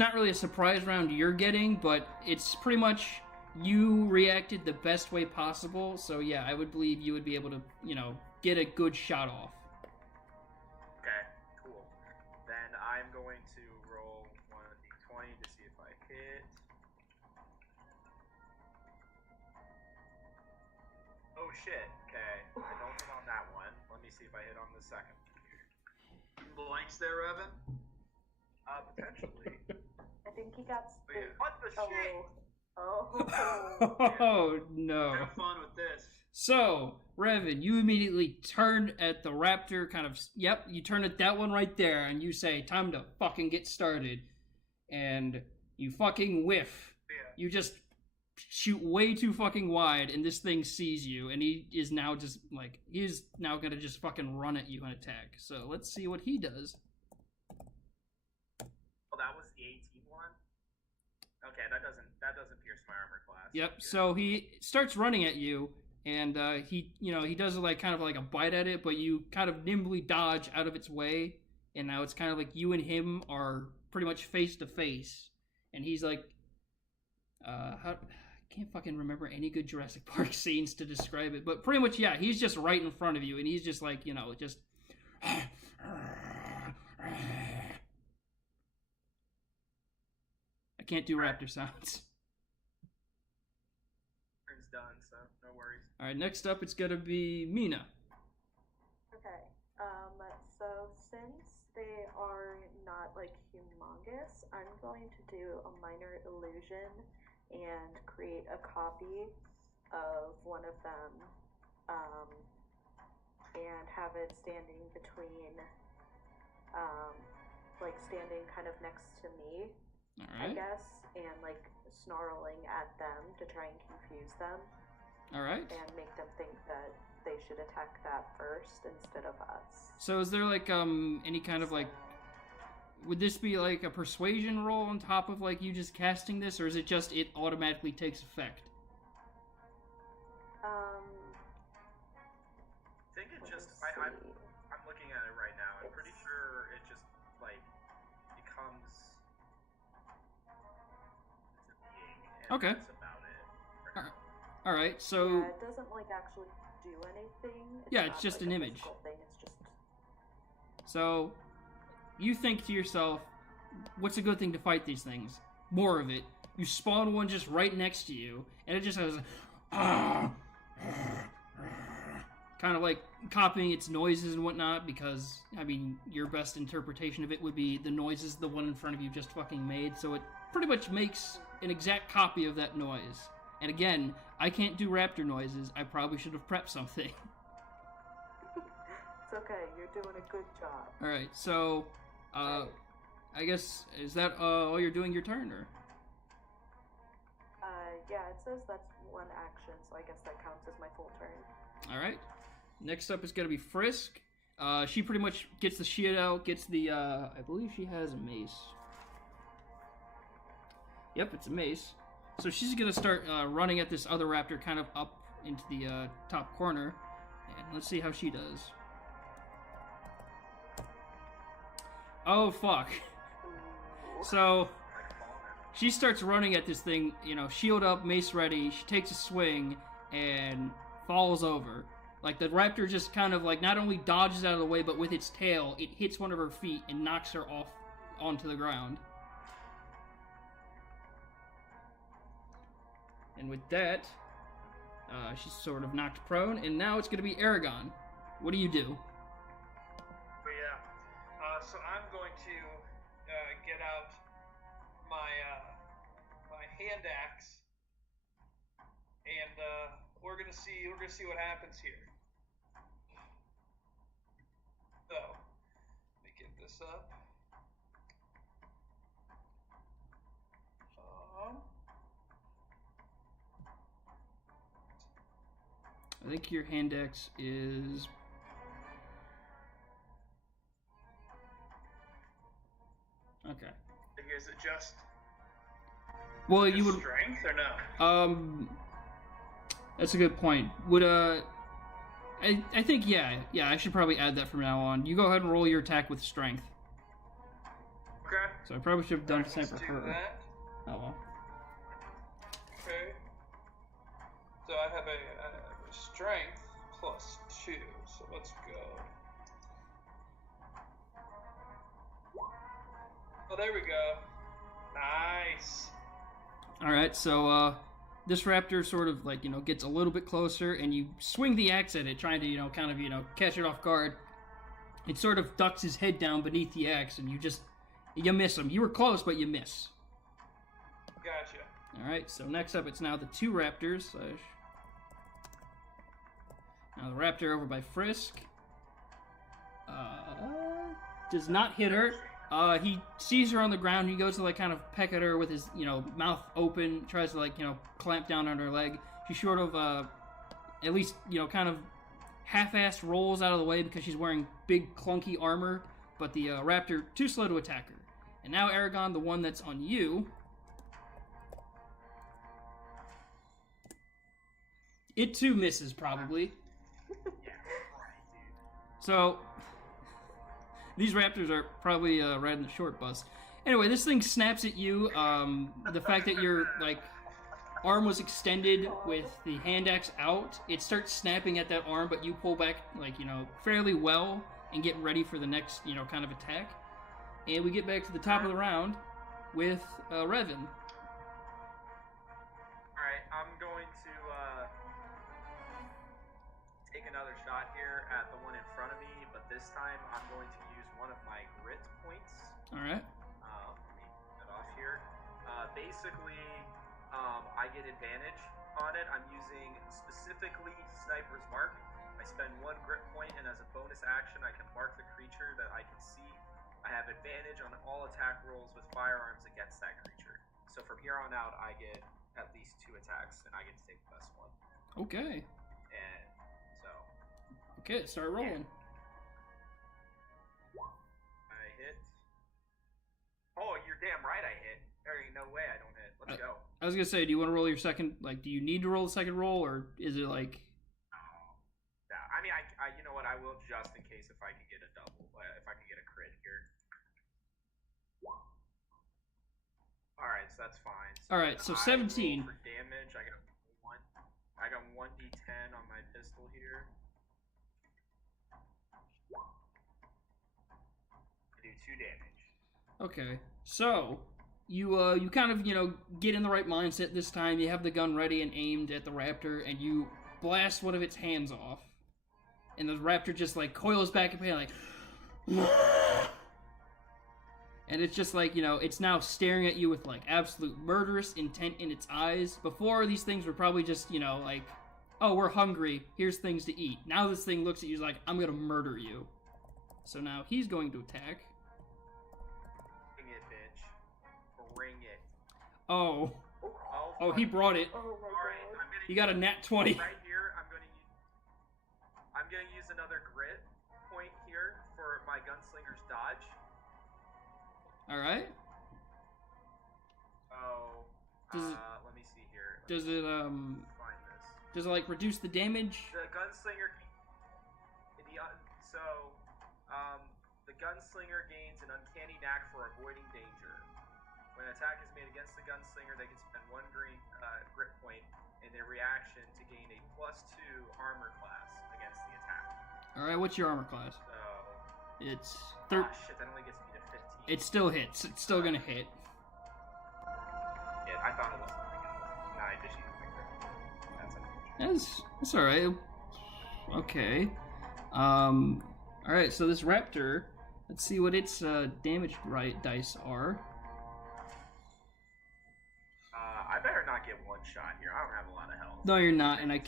not really a surprise round you're getting, but it's pretty much you reacted the best way possible, so yeah, I would believe you would be able to, you know, get a good shot off. Okay, cool. Then I'm going to roll 1d20 to see if I hit. Oh shit, okay. I don't hit on that one. Let me see if I hit on the second. Blanks there, Evan? Potentially. I think he got But yeah. spooked. What the shit? Oh. Oh, no. Have fun with this. So, Revan, you immediately turn at the raptor, kind of, yep, you turn at that one right there, and you say, time to fucking get started. And you fucking whiff. Yeah. You just shoot way too fucking wide, and this thing sees you, and he is now just, like, he's now gonna just fucking run at you and attack. So, let's see what he does. Oh, that was the 18 one? Okay, that doesn't pierce my armor class. Yep, Good. so he starts running at you, and he does like kind of like a bite at it, but you kind of nimbly dodge out of its way, and now it's kind of like you and him are pretty much face to face, and he's like, I can't fucking remember any good Jurassic Park scenes to describe it, but pretty much, yeah, he's just right in front of you, and he's just like, you know, just... I can't do raptor sounds. Turn's done, so no worries. Alright, next up it's gonna be Mina. Okay. So since they are not like humongous, I'm going to do a minor illusion and create a copy of one of them, and have it standing between, like standing kind of next to me, I Alright. guess, and like snarling at them to try and confuse them Alright. and make them think that they should attack that first instead of us. So is there like any kind of like, would this be like a persuasion roll on top of like you just casting this, or is it just it automatically takes effect? I think it Let just, me I'm see. looking at it right now. I'm pretty sure it just, like, becomes it's a being, and Okay. that's about it. Alright. Alright, so Yeah, it doesn't like actually do anything. Yeah, it's not, just like, an a image. physical thing. It's just So, you think to yourself, what's a good thing to fight these things? More of it. You spawn one just right next to you, and it just has kind of like copying its noises and whatnot, because, I mean, your best interpretation of it would be the noises the one in front of you just fucking made, so it pretty much makes an exact copy of that noise. And again, I can't do raptor noises. I probably should have prepped something. It's okay. You're doing a good job. All right, so I guess is that all you're doing your turn, or? Yeah, it says that's one action, so I guess that counts as my full turn. All right. Next up is gonna be Frisk. She pretty much gets the shield out, gets the I believe she has a mace. Yep, it's a mace. So she's gonna start running at this other raptor, kind of up into the top corner, and let's see how she does. Oh fuck! So she starts running at this thing, you know, shield up, mace ready. She takes a swing and falls over. Like the raptor just kind of like not only dodges out of the way, but with its tail, it hits one of her feet and knocks her off onto the ground. And with that, she's sort of knocked prone, and now it's going to be Aragon. What do you do? But yeah, so I'm going to get out my my hand axe, and we're gonna see what happens here. So let me get this up. I think your hand axe is... Okay. Is it just Well, you would... strength or no? That's a good point. Would, I think, yeah, I should probably add that from now on. You go ahead and roll your attack with strength. Okay. So I probably should have done the same for Let's do her. that. Oh well. Okay. So I have a strength plus 2. So let's go. Oh, there we go. Nice. Alright, so, this raptor sort of, like, you know, gets a little bit closer, and you swing the axe at it, trying to, you know, kind of, you know, catch it off guard. It sort of ducks his head down beneath the axe, and you miss him. You were close, but you miss. Gotcha. Alright, so next up, it's now the two raptors. Now the raptor over by Frisk. Does not hit her. He sees her on the ground. He goes to, like, kind of peck at her with his, you know, mouth open. Tries to, like, you know, clamp down on her leg. She sort of, at least, you know, kind of half-assed rolls out of the way because she's wearing big, clunky armor. But the raptor, too slow to attack her. And now, Aragon, the one that's on you. It, too, misses, probably. So... These raptors are probably riding the short bus. Anyway, this thing snaps at you. The fact that your, like, arm was extended with the hand axe out, it starts snapping at that arm, but you pull back, like, you know, fairly well and get ready for the next, you know, kind of attack. And we get back to the top of the round with Revan. Alright, I'm going to take another shot here at the one in front of me, but this time I'm going to use one of my grit points. Alright. Let me get off here. Basically, I get advantage on it. I'm using specifically Sniper's Mark. I spend 1 grit point, and as a bonus action, I can mark the creature that I can see. I have advantage on all attack rolls with firearms against that creature. So from here on out, I get at least 2 attacks, and I get to take the best one. Okay. And so... Okay, start rolling. I hit. Oh, you're damn right I hit. There ain't no way I don't hit. Let's go. I was gonna say, do you want to roll your second, like, do you need to roll the second roll, or is it like... Yeah, I mean, I you know what, I will just in case if I can get a double, if I can get a crit here. Alright, so that's fine. Alright, so 17. For damage, I got 1d10 on my pistol here. I do 2 damage. Okay, so you kind of, you know, get in the right mindset this time. You have the gun ready and aimed at the raptor, and you blast one of its hands off. And the raptor just, like, coils back in pain, like... And it's just like, you know, it's now staring at you with like absolute murderous intent in its eyes. Before, these things were probably just, you know, like, oh, we're hungry, here's things to eat. Now this thing looks at you like, I'm gonna murder you. So now he's going to attack. Bring it, bitch. Bring it. Oh. Oh, He brought it. Oh my Alright, god. I'm gonna He got a nat 20. right here, I'm gonna use another grit point here for my gunslinger's dodge. Alright. Oh, Does it- let me see here. Does it, Find this. does it, like, reduce the damage? The gunslinger, the gunslinger gains an uncanny knack for avoiding danger. When an attack is made against the gunslinger, they can spend 1 grit point in their reaction to gain a +2 armor class against the attack. Alright, what's your armor class? So, It's shit, that only gets me to 15. It still hits. It's still gonna hit. Yeah, I thought it was something else. Nah, I just used my grit. That's unfortunate. That's alright. Okay. Alright, so this raptor, let's see what its damage dice are. I better not get one shot here. I don't have a lot of health. No, you're not, and I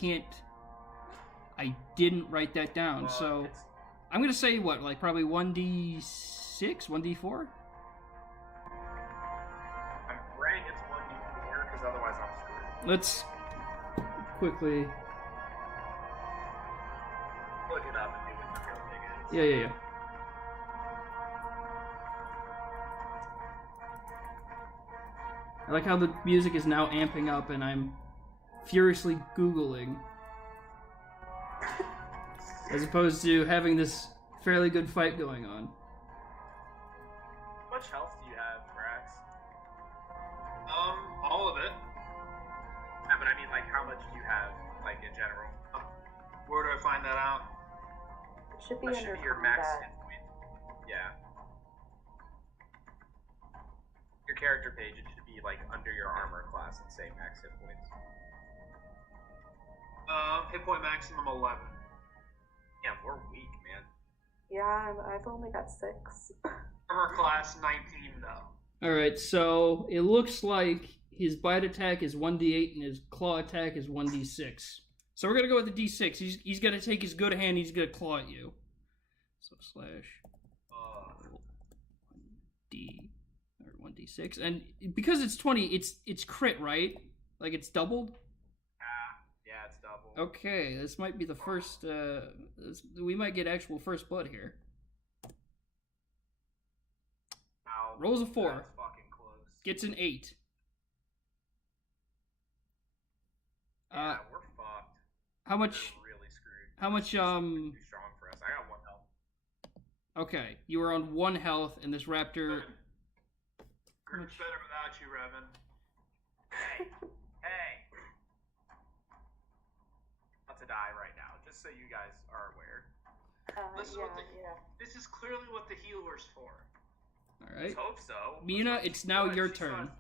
didn't write that down, Well, so it's- I'm gonna say what, like probably 1d6, 1d4? I'm praying it's 1d4 because otherwise I'm screwed. Let's quickly. Look it up and see what the real thing is. Yeah. I like how the music is now amping up and I'm furiously Googling. As opposed to having this fairly good fight going on. How much health do you have, Brax? All of it. Yeah, but I mean, like, how much do you have, like, in general? Where do I find that out? It should be That under should be your max combat. hit point. Yeah. Your character page, it should be, like, under your armor class and say max hit points. Hit point maximum 11. Yeah, we're weak, man. Yeah, I've only got 6. Armor class 19 though. Alright, so it looks like his bite attack is 1d8 and his claw attack is 1d6. So we're gonna go with the d6. He's gonna take his good hand, he's gonna claw at you. So slash 1d or 1d6. And because it's 20, it's crit, right? Like it's doubled? Yeah, it's double. Okay, this might be the first, we might get actual first blood here. Ow, Rolls a 4. That's fucking close. Gets an 8. Yeah, we're fucked. How much, We're really screwed. how much, Too strong for us. I got 1 health. okay, you are on 1 health, and this raptor, Group's better without you, Revan. Hey, hey. About to die right now, just so you guys are aware. Listen Yeah, what the- yeah. This is clearly what the healer's for. alright. Let's hope so. Mina, it's now Good, your she's turn. not-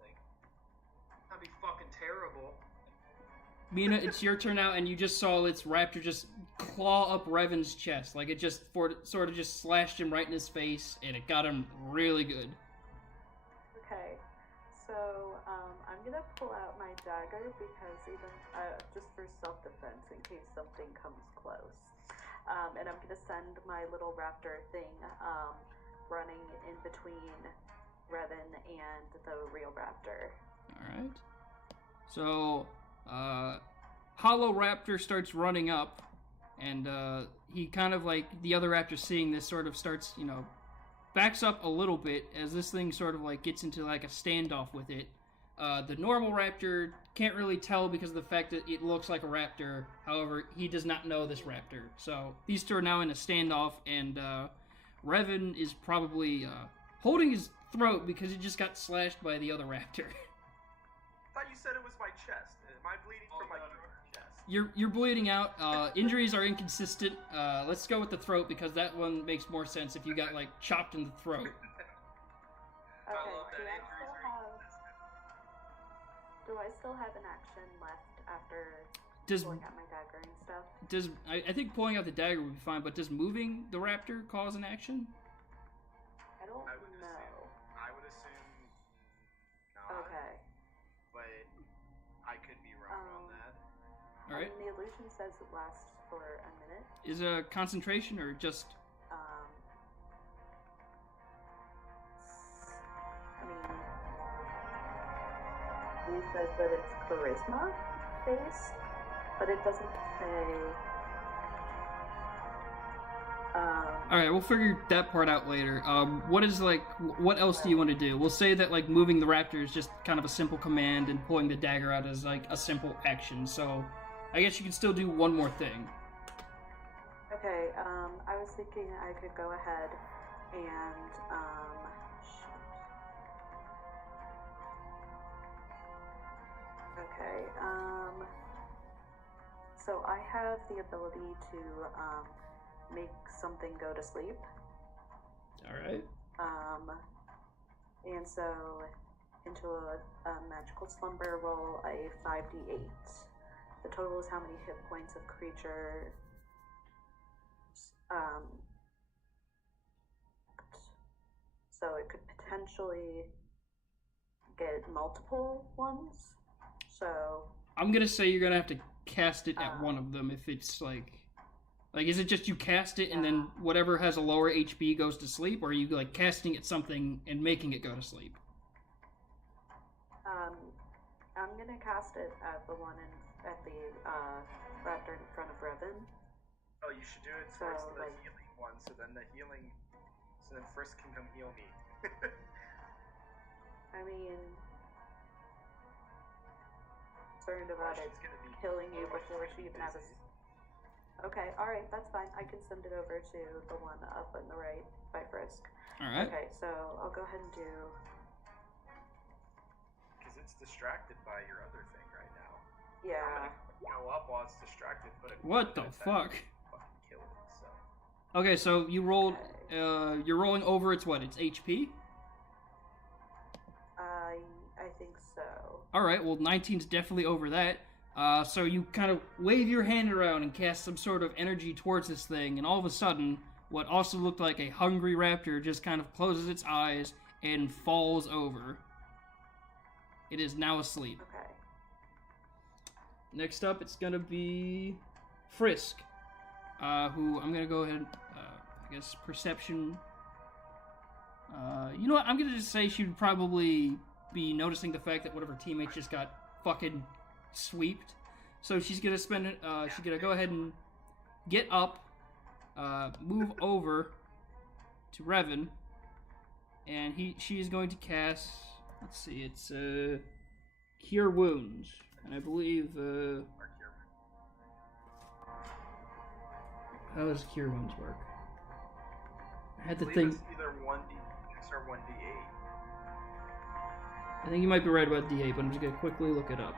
like, That'd be fucking terrible. Mina, it's your turn now, and you just saw its raptor just claw up Revan's chest. Like, it just sort of just slashed him right in his face, and it got him really good. Okay, so I'm gonna pull out my dagger because even just for self-defense in case something comes close, and I'm gonna send my little raptor thing running in between Revan and the real raptor. Alright. So, Hollow Raptor starts running up, and he kind of like, the other raptor seeing this sort of starts, you know, backs up a little bit as this thing sort of like gets into like a standoff with it. The normal raptor can't really tell because of the fact that it looks like a raptor. However, he does not know this raptor. So these two are now in a standoff, and Revan is probably holding his throat because he just got slashed by the other raptor. I thought you said it was my chest. Am I bleeding from my chest? You're bleeding out. Injuries are inconsistent. Let's go with the throat because that one makes more sense if you got like chopped in the throat. Okay, love that do I still have an action left after Does pulling out my dagger and stuff? I think pulling out the dagger would be fine, but does moving the raptor cause an action? I don't I would know. All right. And the illusion says it lasts for a minute. Is a concentration or just? He says that it's charisma based, but it doesn't say. All right, we'll figure that part out later. What else do you want to do? We'll say that like moving the raptor is just kind of a simple command, and pulling the dagger out is like a simple action. So, I guess you can still do one more thing. Okay. I was thinking I could go ahead and Okay. So I have the ability to make something go to sleep. All right. And so into a magical slumber, roll a 5d8. The total is how many hit points of creature. So it could potentially get multiple ones. So I'm gonna say you're gonna have to cast it at one of them if it's like is it just you cast it and then whatever has a lower HP goes to sleep, or are you like casting it something and making it go to sleep? I'm gonna cast it at the one at the raptor in front of Revan. Oh, you should do it towards the healing one, so then Frisk can come heal me. I mean, concerned about it killing you before she even has a... Okay, alright, that's fine. I can send it over to the one up on the right by Frisk. Alright. Okay, so I'll go ahead and do... Because it's distracted by your other thing right now. Yeah. I'm gonna go up while it's distracted, but it what the fuck? Fucking kill it, so. Okay, so you rolled, you're rolling over its what? Its HP? I think so. Alright, well 19's definitely over that. So you kind of wave your hand around and cast some sort of energy towards this thing, and all of a sudden, what also looked like a hungry raptor just kind of closes its eyes and falls over. It is now asleep. Okay. Next up, it's gonna be Frisk, who I'm gonna go ahead, I guess, perception. You know what, I'm gonna just say she would probably be noticing the fact that one of her teammates just got fucking sweeped. So she's gonna spend it, she's gonna go ahead and get up, move over to Revan, and she's going to cast, let's see, it's, Cure Wounds, and I believe, how does Cure Wounds work? I had to think. It's either 1d6 or 1d8. I think you might be right about D8, but I'm just gonna quickly look it up.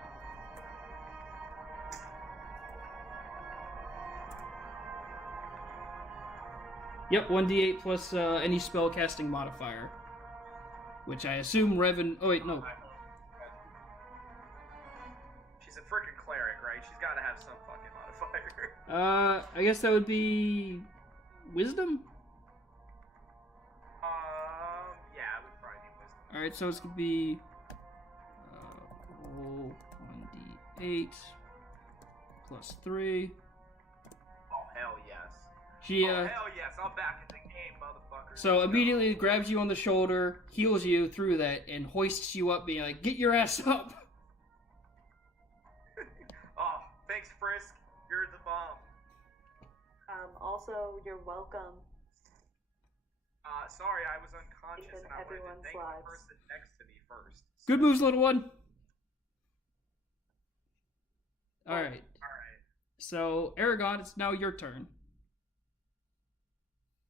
Yep, 1d8 plus any spell casting modifier. Which I assume Revan... Oh wait, no. She's a freaking cleric, right? She's gotta have some fucking modifier. I guess that would be... Wisdom? Yeah, it would probably be wisdom. Alright, so it's gonna be... roll 1d8 plus 3. Oh, hell yes. She, hell yes, I'm back in the game, motherfucker. So immediately grabs you on the shoulder, heals you through that, and hoists you up, being like, "Get your ass up!" Oh, thanks, Frisk. You're the bomb. Also, you're welcome. Sorry, I was unconscious, Even and I wanted to everyone's thank the lives. person next to me first. Good moves, little one. All right. Alright. So Aragon, it's now your turn.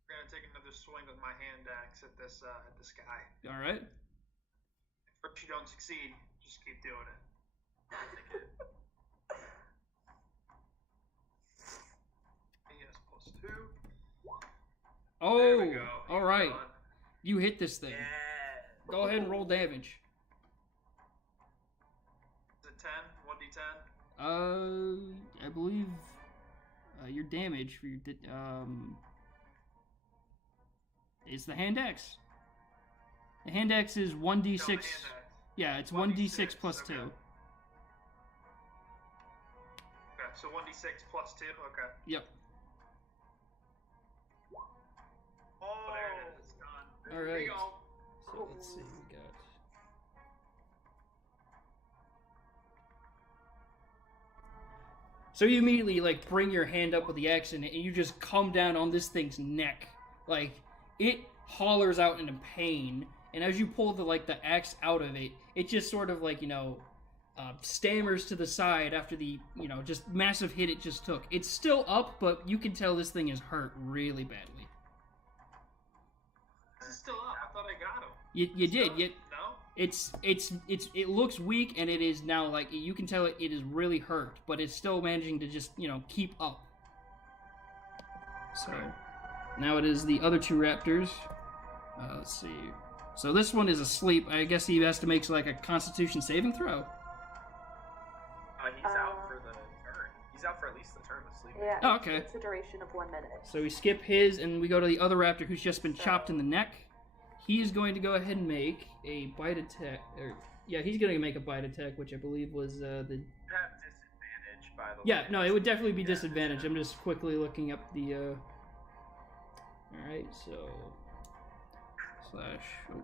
I'm gonna take another swing with my hand axe at this guy. All right. If you don't succeed, just keep doing it. Yes, plus 2. Oh, There we go. all right. You hit this thing. Yeah. Go ahead and roll damage. Is it 10? 1d10? I believe your damage for your is the hand axe. The hand axe is 1d6. No, the hand axe. Yeah, it's 1d6 plus 2. Okay, so 1d6 plus 2. Okay. Yep. Oh, there it is. It's gone. All There right. you go. So let's see. We got. So you immediately like bring your hand up with the axe in it, and you just come down on this thing's neck. Like it hollers out in pain, and as you pull the axe out of it, it just sort of like stammers to the side after the just massive hit it just took. It's still up, but you can tell this thing is hurt really badly. This is still up. I thought I got him. You did. No? It looks weak, and it is now like you can tell it is really hurt, but it's still managing to just keep up. So now it is the other two raptors. Let's see. So this one is asleep. I guess he has to make like a Constitution saving throw. He's out for the turn. He's out for at least the turn of sleep. Yeah. Oh, okay. It's a duration of 1 minute. So we skip his, and we go to the other raptor who's just been chopped in the neck. He is going to go ahead and make a bite attack. He's going to make a bite attack, which I believe was the. You have disadvantage, by the way. Yeah, no, it would definitely be disadvantage. I'm just quickly looking up the. All right, so slash. Oh. All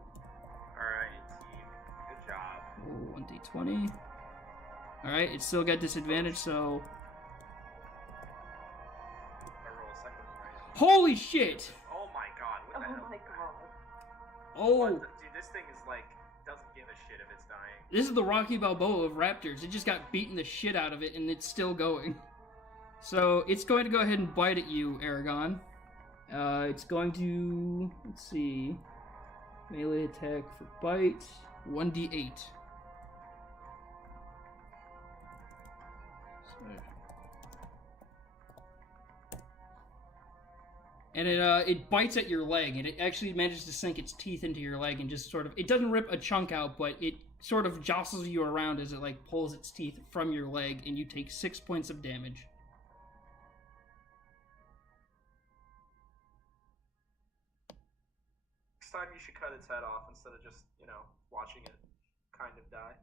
right, team. Good job. 1d20. All right, it's still got disadvantage, so. I roll a second, right? Holy shit! Oh my god! What the hell? my god. Oh, Dude, this thing is like doesn't give a shit if it's dying. this is the Rocky Balboa of raptors. It just got beaten the shit out of it, and it's still going. So it's going to go ahead and bite at you, Aragon. It's going to, let's see, melee attack for bite, 1d8. And it bites at your leg, and it actually manages to sink its teeth into your leg and just sort of, it doesn't rip a chunk out, but it sort of jostles you around as it like pulls its teeth from your leg, and you take 6 points of damage. Next time you should cut its head off instead of just, watching it kind of die.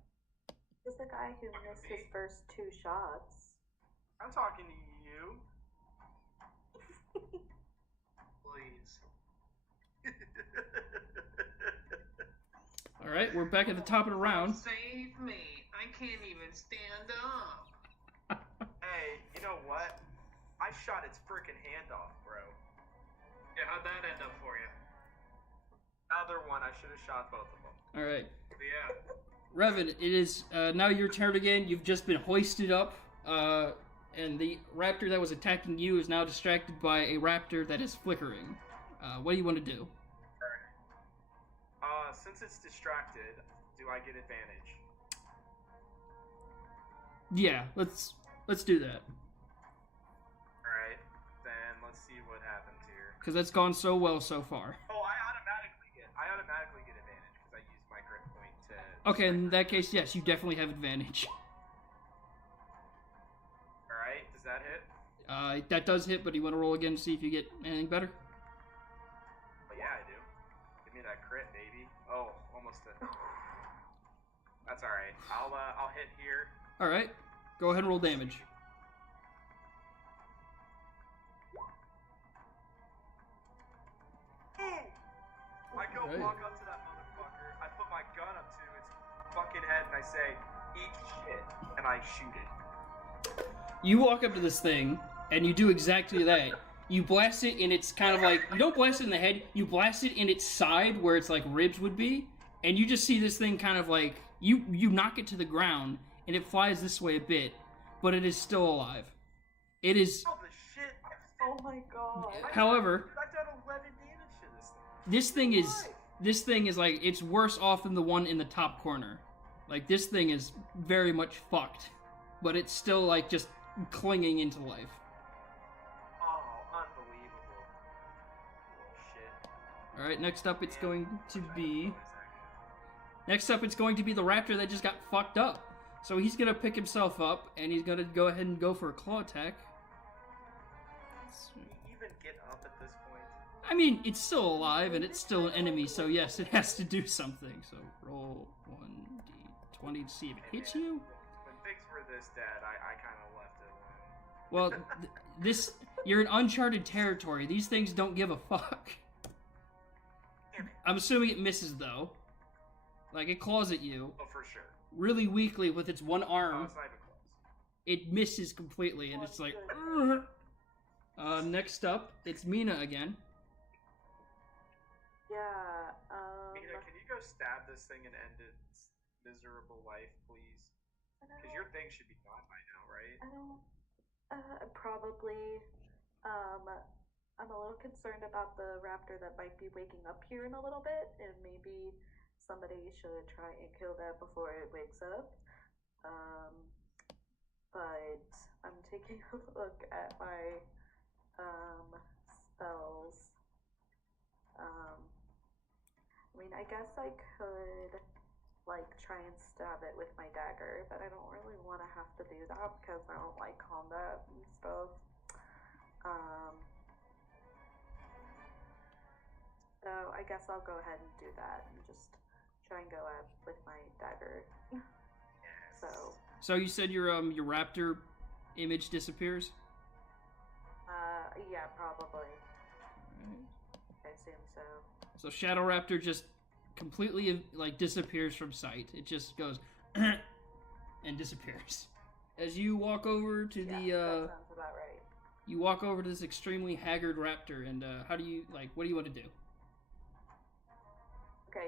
This is the guy who missed his first 2 shots. I'm talking to you. Please. All right, we're back at the top of the round. Save me. I can't even stand up. Hey, you know what? I shot its freaking hand off, bro. Yeah, how'd that end up for you? Other one, I should have shot both of them. All right, Yeah. Revan, it is now your turn again. You've just been hoisted up, and the raptor that was attacking you is now distracted by a raptor that is flickering. What do you want to do? Since it's distracted, do I get advantage? Yeah, let's do that. Alright, then let's see what happens here. Because that's gone so well so far. Oh, I automatically get advantage because I used my grip point to... Okay, in that case, yes, you definitely have advantage. Alright, does that hit? That does hit, but you want to roll again to see if you get anything better? Oh, yeah, I do. Give me that crit, baby. Oh, almost a... That's alright. I'll hit here. Alright, go ahead and roll damage. Boom! I go Alright. walk up to that motherfucker. I put my gun up to its fucking head and I say, eat shit. And I shoot it. You walk up to this thing, and you do exactly that. You blast it in its kind of like, you don't blast it in the head, you blast it in its side where its like ribs would be, and you just see this thing kind of like, you knock it to the ground, and it flies this way a bit, but it is still alive. It is, Oh, the shit! Oh my god. however, I've done 11 damage to this thing. this thing is like, it's worse off than the one in the top corner. Like, this thing is very much fucked, but it's still like just clinging into life. Oh, unbelievable. Shit. Alright, next up it's going to be... Next. Next up, it's going to be the raptor that just got fucked up. So he's going to pick himself up, and he's going to go ahead and go for a claw attack. Can you even get up at this point? I mean, it's still alive, and it's still an enemy, so yes, it has to do something. So roll 1d20 to see if it hits you. When things were this dead, I kind of left it Well, you're in uncharted territory. These things don't give a fuck. I'm assuming it misses, though. Like, it claws at you. Oh, for sure. Really weakly with its one Oh, arm. it's not even close. It misses completely, and it's like... next up, it's Mina again. Yeah, Mina, can you go stab this thing and end its miserable life, please? Because your thing should be gone by now, right? I don't, probably, I'm a little concerned about the raptor that might be waking up here in a little bit, and maybe somebody should try and kill that before it wakes up. But I'm taking a look at my, spells. I mean, I guess I could, like, try and stab it with my dagger, but I don't really want to have to do that because I don't like combat and stuff. So I guess I'll go ahead and do that and just try and go at with my dagger. Yes. So you said your raptor image disappears? Yeah, probably. Alright. I assume so. So Shadow Raptor just completely, like, disappears from sight. It just goes and disappears. As you walk over to Yeah, the, that sounds about right. you walk over to this extremely haggard raptor, and, how do you, like, what do you want to do? Okay,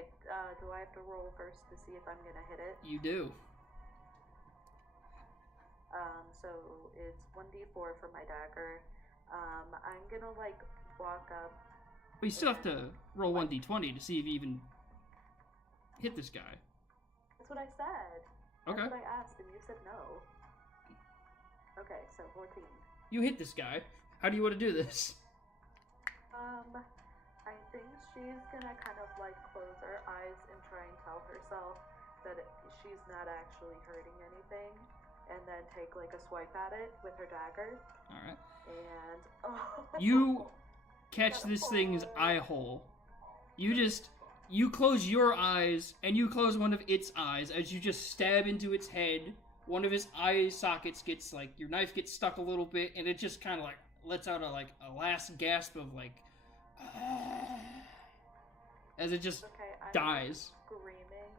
do I have to roll first to see if I'm gonna hit it? You do. So it's 1d4 for my dagger. I'm gonna, like, walk up. But you still have to roll 1d20 to see if you even hit this guy. That's what I said. Okay. That's what I asked, and you said no. Okay, so 14. You hit this guy. How do you want to do this? I think she's gonna kind of, like, close her eyes and try and tell herself that she's not actually hurting anything, and then take, like, a swipe at it with her dagger. Alright. And You catch this thing's eye hole. You close your eyes, and you close one of its eyes as you just stab into its head. One of his eye sockets gets, like, your knife gets stuck a little bit, and it just kind of, like, lets out a last gasp of, like, as it just I'm dies. screaming.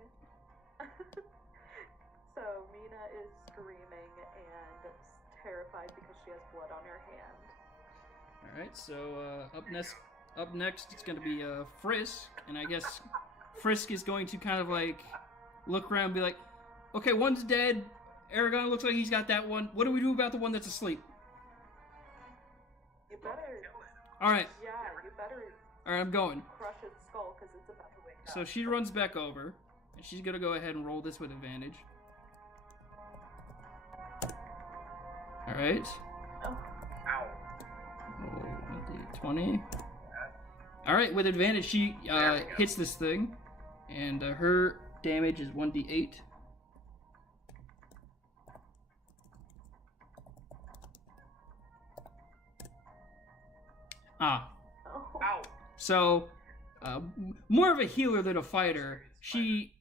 So Mina is screaming and terrified because she has blood on her hand. Alright, so up next it's gonna be Frisk, and I guess Frisk is going to kind of, like, look around and be like, okay, one's dead, Aragon looks like he's got that one, what do we do about the one that's asleep? You better, Alright, yeah, you better alright, I'm going. crush its skull because it's about to wake up. So she runs back over, and she's gonna go ahead and roll this with advantage. Alright. Oh. Ow. Roll a d20. Alright, with advantage, she hits this thing, and her damage is 1d8. Ah. Oh. Ow. So, more of a healer than a fighter. She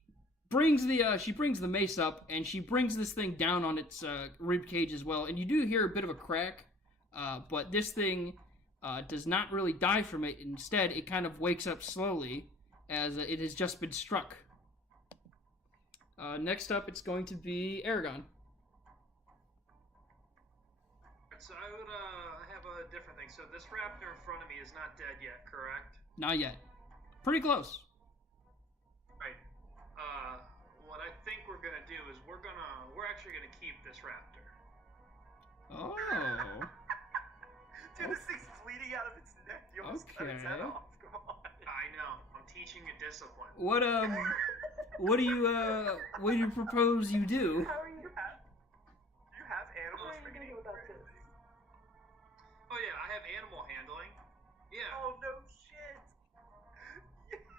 brings the mace up, and she brings this thing down on its rib cage as well. And you do hear a bit of a crack, but this thing does not really die from it. Instead, it kind of wakes up slowly as it has just been struck. Next up, it's going to be Aragon. So I would have a different thing. So this raptor in front of me is not dead yet, correct? Not yet. Pretty close. Right. What I think we're gonna do is we're actually gonna keep this raptor. Oh. Dude, this thing's bleeding out of its neck. You almost cut its head Okay. off. Come on. I know. I'm teaching it discipline. What do you propose you do? How are you? You have animal How are you gonna training? go about this? Oh yeah, I have animal handling. Yeah. Oh no shit!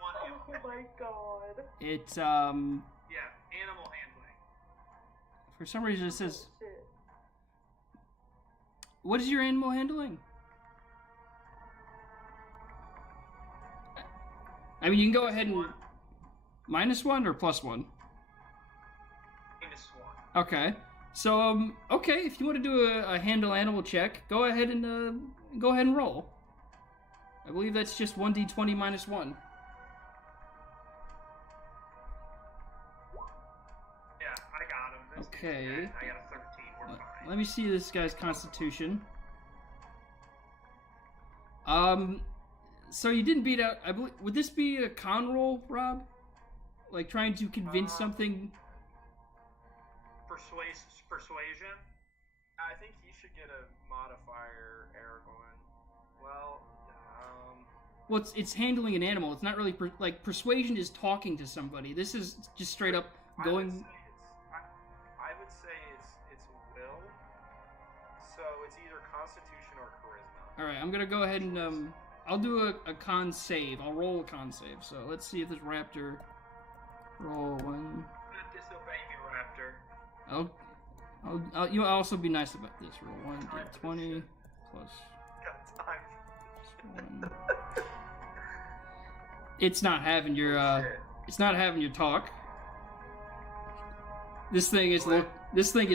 One Oh animal. my god. It's Yeah, animal handling. for some reason it says, Oh, shit. what is your animal handling? I mean, you can go ahead and -1 or +1. -1. Okay. So okay, if you want to do a handle animal check, go ahead and roll. I believe that's just 1d20 minus 1. Yeah, I got him. This Okay. dude's dead. I got a 13. We're fine. Let me see this guy's constitution. So you didn't beat out. I believe. Would this be a con roll, Rob? Like trying to convince something? Persuasion? I think he should get a modifier, Aragorn. Well, Well, it's handling an animal. It's not really like persuasion is talking to somebody. This is just straight up going. I would say it's will. So it's either Constitution or Charisma. All right, I'm gonna go ahead and I'll do a con save. I'll roll a con save. So let's see if this raptor roll one. I'm gonna disobey you, Raptor. You'll also be nice about this. Roll 1d20 plus Got time. 1. It's not having your it's not having your talk. This thing is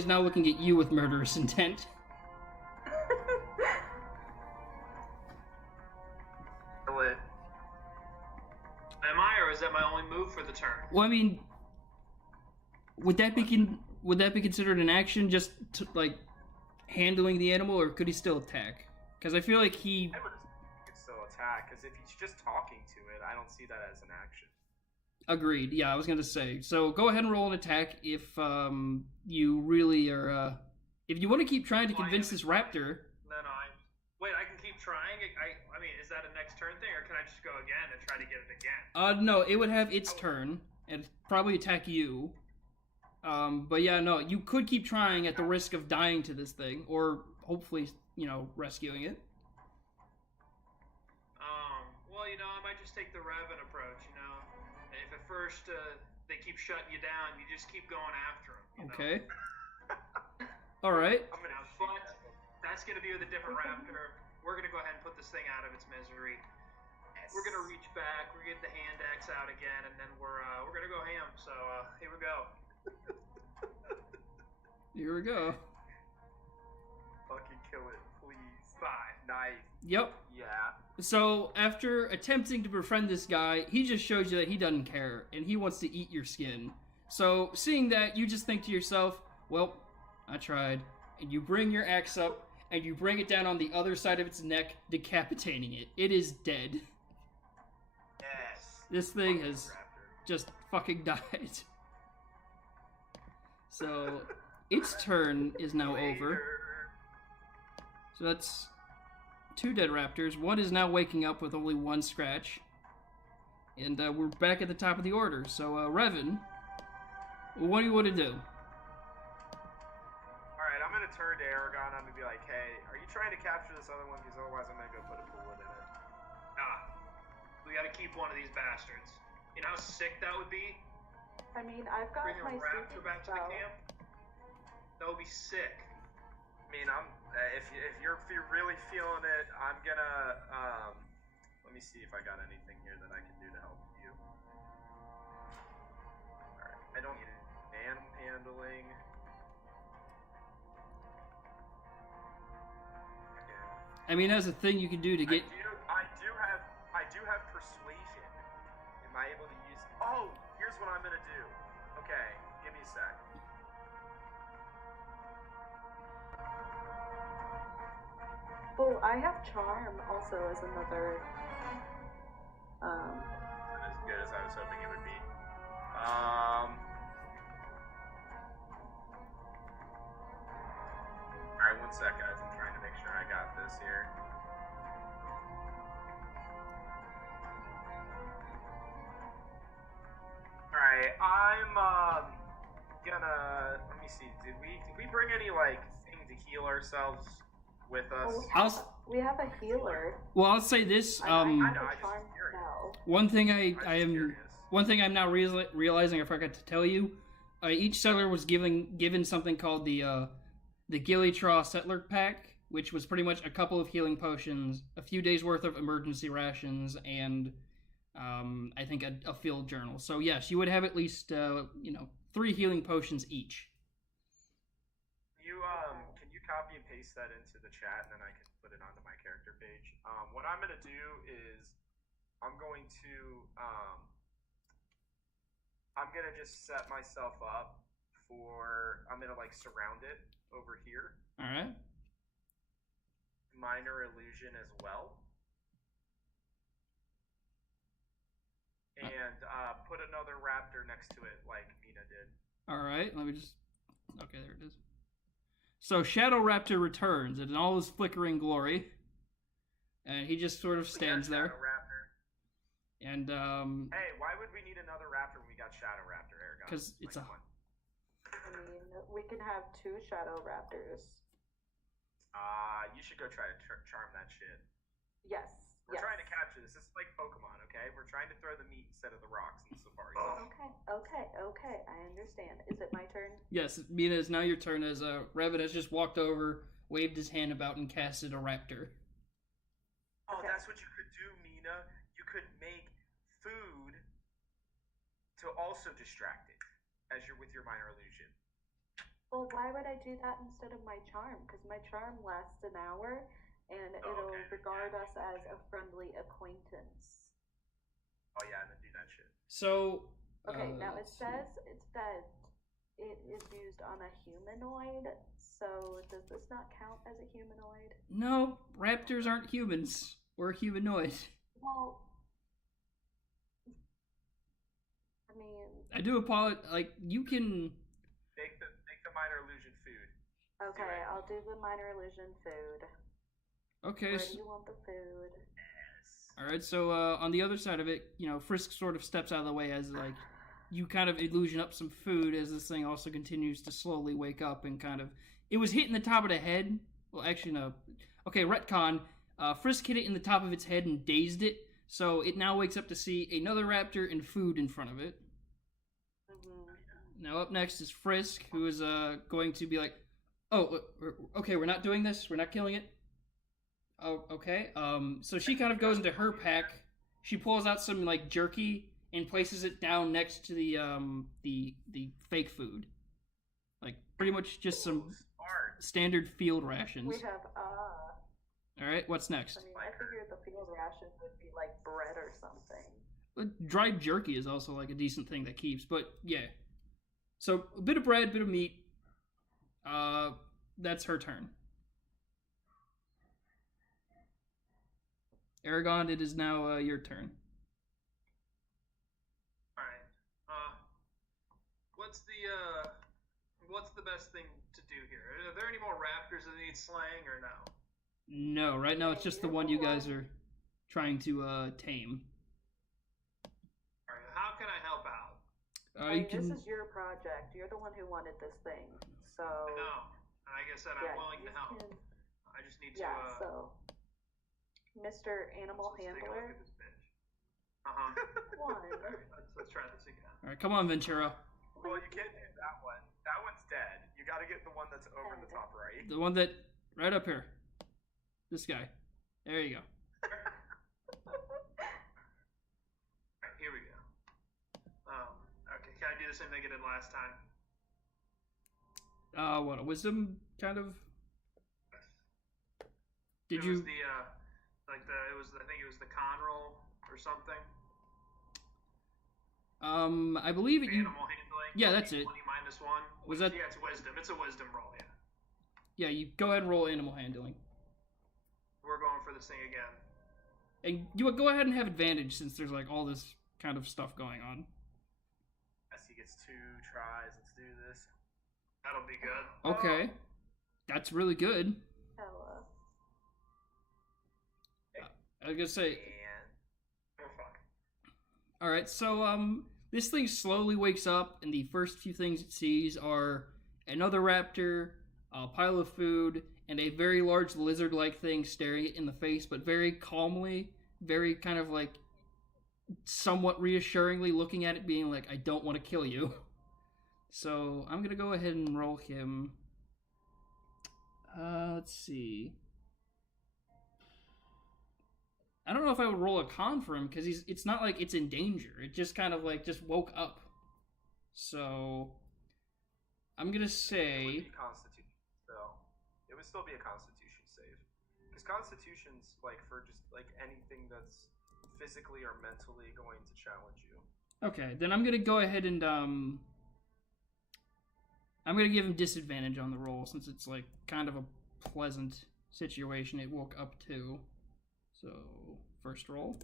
now looking at you with murderous intent. Am I, or is that my only move for the turn? Well, I mean, would that be considered an action, just like handling the animal, or could he still attack? Because I feel like he. I would could still attack, because if he's just talking to it, I don't see that as an action. Agreed. Yeah, I was gonna say. So go ahead and roll an attack if you really are. If you want to keep trying to convince this raptor. No. Wait, I can keep trying? I mean, is that a next turn thing, or can I just go again and try to get it again? No, it would have its turn and probably attack you. But yeah, no, you could keep trying at the risk of dying to this thing, or hopefully, rescuing it. Well, I might just take the Revan approach, If at first they keep shutting you down, you just keep going after them. Okay. All right. I'm gonna But that's gonna be with a different raptor. We're gonna go ahead and put this thing out of its misery. We're gonna reach back. We're gonna get the hand axe out again, and then we're gonna go ham. So here we go. Here we go. fucking kill it, please. 5. Nice. Yep. Yeah. So after attempting to befriend this guy, he just shows you that he doesn't care and he wants to eat your skin. So seeing that, you just think to yourself, well, I tried. And you bring your axe up and you bring it down on the other side of its neck, decapitating it. It is dead. Yes. This thing has Raptor. just fucking died. So its turn is now over. So that's 2 dead raptors. One is now waking up with only 1 scratch. And we're back at the top of the order. So, Revan, what do you want to do? Alright, I'm gonna turn to Aragon. I'm gonna be like, hey, are you trying to capture this other one? Because otherwise I'm gonna go put a bullet in it. We gotta keep one of these bastards. You know how sick that would be? I mean, I've got Bring a my raptor back to the spell. camp? That would be sick. I mean, if you're really feeling it, I'm gonna let me see if I got anything here that I can do to help you. Alright, I don't need animal handling. I mean, that's a thing you can do to get... I do have persuasion. Am I able to use? Oh, here's what I'm gonna do. Okay, give me a sec. Oh, I have charm also as another. As good as I was hoping it would be. Alright, one sec, guys. I'm trying to make sure I got this here. Alright, I'm gonna let me see. Did we bring any thing to heal ourselves with us? Oh, we have a healer. Well, I'll say this. I have I know, a I just charm curious. spell. One thing I'm just curious. One thing I'm now realizing I forgot to tell you. Each settler was given something called the Gillytraw Settler Pack, which was pretty much a couple of healing potions, a few days worth of emergency rations, and I think a field journal. So yes, you would have at least 3 healing potions each. copy and paste that into the chat, and then I can put it onto my character page. What I'm gonna do is I'm going to I'm gonna just set myself up for. I'm gonna like surround it over here. All right. Minor illusion as well. And put another raptor next to it like Mina did. All right, let me just... Okay, there it is. So Shadow Raptor returns in all his flickering glory. And he just sort of stands there. Shadow Raptor. And, Hey, why would we need another raptor when we got Shadow Raptor, Aragon? because it's a... I mean, we can have 2 Shadow Raptors. You should go try to charm that shit. Yes. We're trying to capture this. This is like Pokemon, okay? We're trying to throw the meat instead of the rocks in the safari zone. Okay. I understand. Is it my turn? Yes, Mina, it's now your turn as Revan has just walked over, waved his hand about, and casted a raptor. Oh, Okay. that's what you could do, Mina. You could make food to also distract it as you're with your minor illusion. Well, why would I do that instead of my charm? Because my charm lasts an hour, and it'll regard us as a friendly acquaintance. Oh yeah, and then do that shit. So... Okay, now it let's see. says that it is used on a humanoid, so does this not count as a humanoid? No, raptors aren't humans. We're humanoid. Well, I mean... I do apologize. Like, you can... Make the minor illusion food. Okay, I'll do the minor illusion food. Okay, Where do you want the food? Yes. alright, so on the other side of it, you know, Frisk sort of steps out of the way as, like, you kind of illusion up some food as this thing also continues to slowly wake up and kind of... It was hitting the top of the head. Well, actually, no. Okay, retcon. Frisk hit it in the top of its head and dazed it, so it now wakes up to see another raptor and food in front of it. Mm-hmm. Now up next is Frisk, who is going to be like, oh, okay, we're not doing this. We're not killing it. Oh, okay. So she kind of goes into her pack. She pulls out some like jerky and places it down next to the fake food, like pretty much just some Smart. standard field rations. We have, All right, what's next? I mean, I figured the field ration would be like bread or something. Dried jerky is also like a decent thing that keeps, but yeah. So a bit of bread, a bit of meat. That's her turn. Aragon, it is now your turn. Alright. What's the best thing to do here? Are there any more raptors that need slaying or no? No, right now it's just the one you guys are trying to tame. Alright, how can I help out? You can. This is your project. You're the one who wanted this thing. So No. Like I said, I'm willing to help. can- I just need to Yeah, so Mr. Animal let's take a look Handler. at this bitch. Uh-huh. One. Alright, let's try this again. All right, come on, Ventura. Well, you can't do that one. That one's dead. You got to get the one that's over the top right. The one that right up here. This guy. There you go. Alright, here we go. Okay, can I do the same thing I did last time? What a wisdom kind of. Did It you? was the I think it was the con roll or something. I believe it. You. Animal handling. Yeah, that's it. 20 -1. Was that? Yeah, it's wisdom. It's a wisdom roll. Yeah. Yeah, you go ahead and roll animal handling, We're going for this thing again. and you go ahead and have advantage since there's like all this kind of stuff going on. Yes, he gets 2 tries. Let's do this. That'll be good. Okay, that's really good. Hella. I was gonna say. And Oh fuck. All right, so this thing slowly wakes up, and the first few things it sees are another raptor, a pile of food, and a very large lizard-like thing staring it in the face, but very calmly, very kind of like somewhat reassuringly looking at it, being like, "I don't want to kill you." So I'm gonna go ahead and roll him. Let's see. I don't know if I would roll a con for him because it's not like it's in danger. It just kind of like just woke up. So I'm gonna it say would be Constitution, so it would still be a Constitution save. Because Constitution's like for just like anything that's physically or mentally going to challenge you. Okay, then I'm gonna go ahead and I'm gonna give him disadvantage on the roll since it's like kind of a pleasant situation it woke up to. So first roll.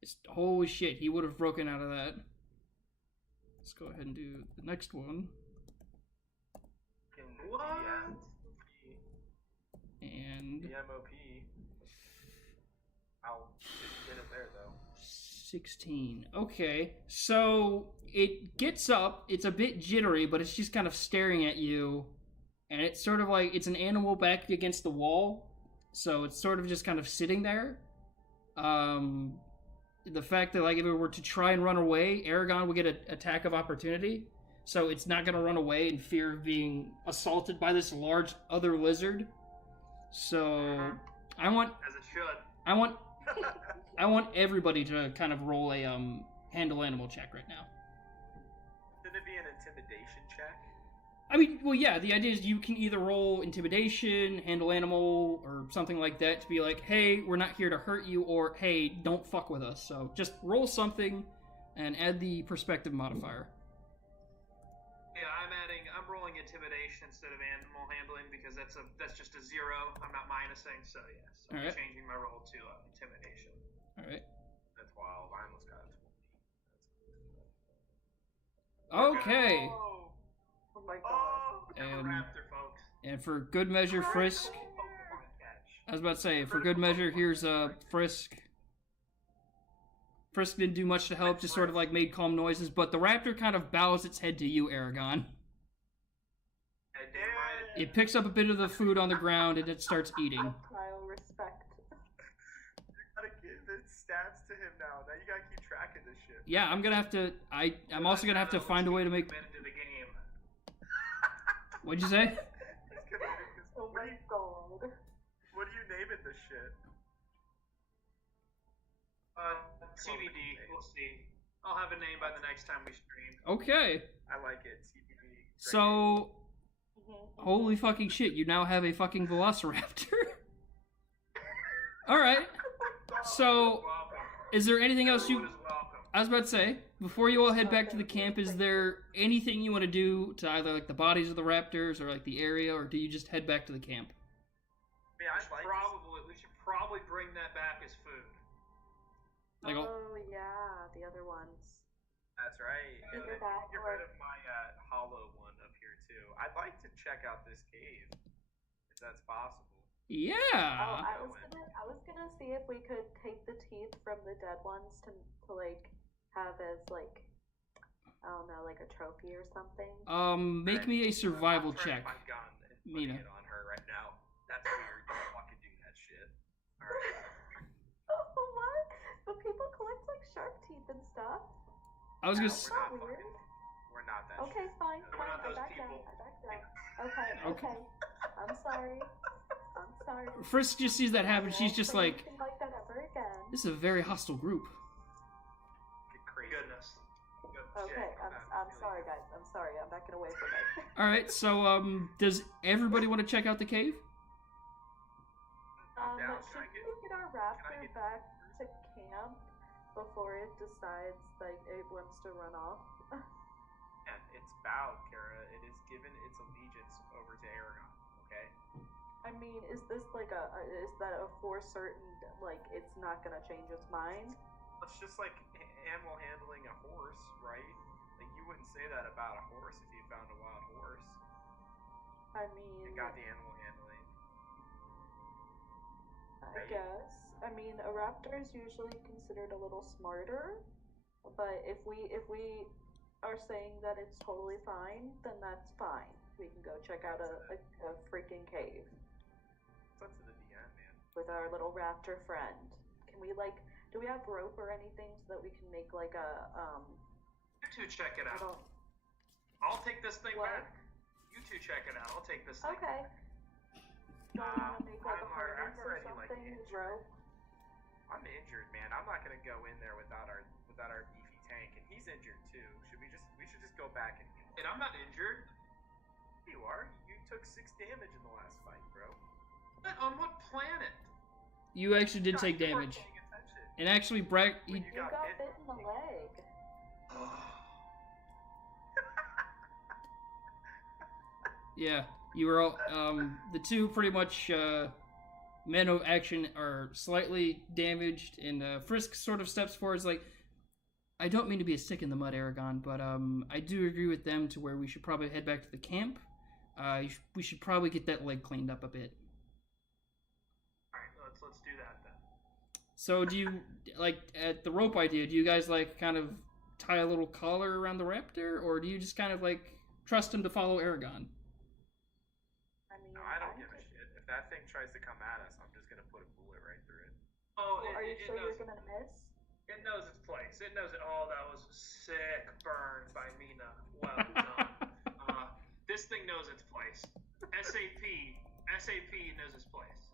It's holy shit, he would have broken out of that. Let's go ahead and do the next one. What? And the MOP. I'll get it there though. 16. Okay, so it gets up. It's a bit jittery, but it's just kind of staring at you. And it's sort of like it's an animal back against the wall. So it's sort of just kind of sitting there. The fact that like if it were to try and run away, Aragon would get an attack of opportunity. So it's not going to run away in fear of being assaulted by this large other lizard. So I want As it should. I want everybody to kind of roll a handle animal check right now. Should it be an intimidation check? I mean, well, yeah, the idea is you can either roll intimidation, handle animal, or something like that to be like, hey, we're not here to hurt you, or hey, don't fuck with us. So just roll something and add the perspective modifier. Yeah, I'm rolling intimidation instead of animal handling because that's just a 0. I'm not minusing, so yes. I'm Alright. changing my roll to intimidation. All right. That's wild. I almost got a 20. Okay. Oh my god. I'm a And raptor, folks. and for good measure, Frisk. Pokemon catch. I was about to say, for good measure, here's Frisk. Frisk didn't do much to help, just sort of like made calm noises, but the raptor kind of bows its head to you, Aragon. Damn right. It picks up a bit of the food on the ground and it starts eating. Kyle, respect. You gotta give the stats to him now. Now you gotta keep track of this shit. Yeah, I'm gonna have to. I'm also gonna have to find a way to make. Committed to the game. What'd you say? He's committed to- Oh my god. What are you naming this shit? TBD. We'll see. I'll have a name by the next time we stream. Okay, I like it. TBD. Great name. so holy fucking shit, you now have a fucking velociraptor. All right. So, Welcome. is there anything else Everyone you? is welcome. I was about to say, before you all head back to the camp, is there anything you want to do to either like the bodies of the raptors or like the area, or do you just head back to the camp? I mean, We should probably bring that back as food. Like, Oh yeah, the other ones. That's right. And Either then you that can get or- rid of my hollow one up here too. I'd like to check out this cave, if that's possible. Oh, yeah. I was gonna see if we could take the teeth from the dead ones to like have as like I don't know, like a trophy or something. Make me a survival I'm turning check, my gun and putting Mina. it on her right now. That's weird. Don't fucking do that shit. Alright. What? But people collect like shark teeth and stuff. I was gonna. No, s- we're not Weird. fucking. We're not that Okay, shit. fine, We're fine. not I those back down. people. I back down. Okay, okay. I'm sorry. I'm sorry. Frisk just sees that happen. She's just Never like, anything like that ever again. this is a very hostile group. Get crazy. Goodness. Good Okay, shit. I'm sorry, guys. I'm sorry. I'm backing away from it. All right. So, does everybody want to check out the cave? I'm down. Should we get our raptor get- back to camp before it decides like it wants to run off? And it's bowed, Kara. It is given its allegiance over to Aragon. Okay. I mean, is this like is that a for certain like it's not gonna change its mind? It's just like animal handling a horse, right? Like you wouldn't say that about a horse if you found a wild horse. I mean, It got the animal handling. I guess. I mean, a raptor is usually considered a little smarter, but if we are saying that it's totally fine, then that's fine. We can go check out a freaking cave It's up to the DM, man. with our little raptor friend. Can we like? Do we have rope or anything so that we can make like a You two check it I out. don't. I'll take this thing What? back. You two check it out. I'll take this thing. Okay. Do we want to make like a I'm harness or already, like, something with injured. rope? I'm injured, man. I'm not gonna go in there without our beefy tank, and he's injured too. We should just go back and heal. And I'm not injured. You are. You took 6 damage in the last fight, bro. On what planet? You actually did take You weren't damage. paying attention. And actually, Bragg, When You got bit in the leg. yeah, you were all, the two pretty much, men of action are slightly damaged, and, Frisk sort of steps forward, is like, I don't mean to be a stick in the mud, Aragon, but, I do agree with them to where we should probably head back to the camp. We should probably get that leg cleaned up a bit. Alright, let's do that then. So do you, like, at the rope idea, do you guys, like, kind of tie a little collar around the raptor, or do you just kind of, like, trust him to follow Aragon? I mean, No, I don't give a shit. If that thing tries to come at us, I'm just gonna put a bullet right through it. Oh, Are you sure knows, you're gonna miss? it knows its place. It knows it. Oh, that was a sick burn by Mina. Well done. This thing knows its place. SAP knows its place.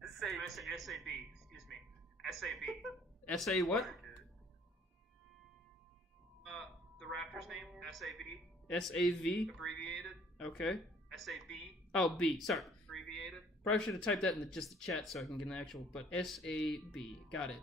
SAP. SAB, excuse me. SAB. S.A. what? The raptor's name? SAB. S-A-V? Abbreviated. Okay. SAB. Oh, B, sorry. Abbreviated. Probably should have typed that in just the chat so I can get an actual, but S-A-B. Got it.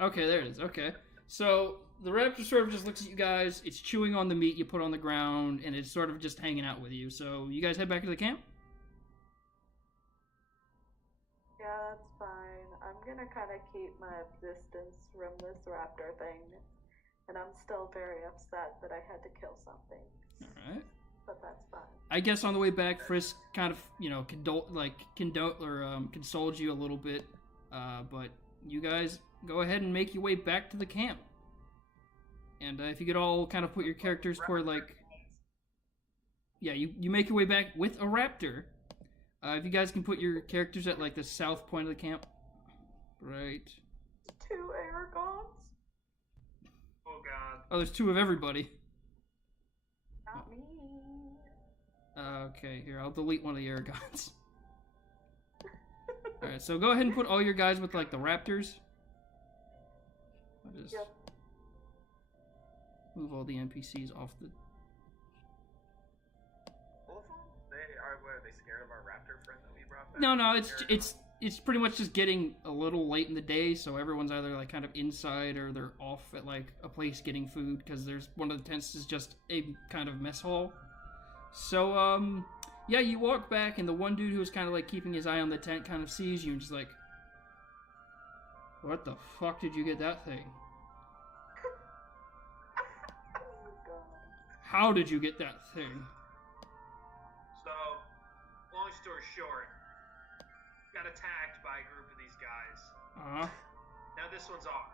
Okay, there it is. Okay. So, the raptor sort of just looks at you guys, it's chewing on the meat you put on the ground, and it's sort of just hanging out with you. So, you guys head back to the camp? Yeah, that's fine. I'm gonna kind of keep my distance from this raptor thing, and I'm still very upset that I had to kill something. Alright. But that's fine. I guess on the way back, Frisk kind of, consoled you a little bit, but you guys go ahead and make your way back to the camp. And if you could all kind of put your characters toward, like... Yeah, you make your way back with a raptor. If you guys can put your characters at, like, the south point of the camp. Right. 2 Aragons? Oh god. Oh, there's 2 of everybody. Not me. Okay, here, I'll delete one of the Aragons. Alright, so go ahead and put all your guys with, like, the raptors. I'll just Yep. move all the NPCs off the... Both of them? Are they scared of our raptor friend that we brought back? No, it's pretty much just getting a little late in the day, so everyone's either, like, kind of inside or they're off at, like, a place getting food, because there's one of the tents is just a kind of mess hall. So, yeah, you walk back, and the one dude who was kind of, like, keeping his eye on the tent kind of sees you and just like, what the fuck did you get that thing? Oh god. How did you get that thing? So, long story short, got attacked by a group of these guys. Uh-huh. Now this one's ours.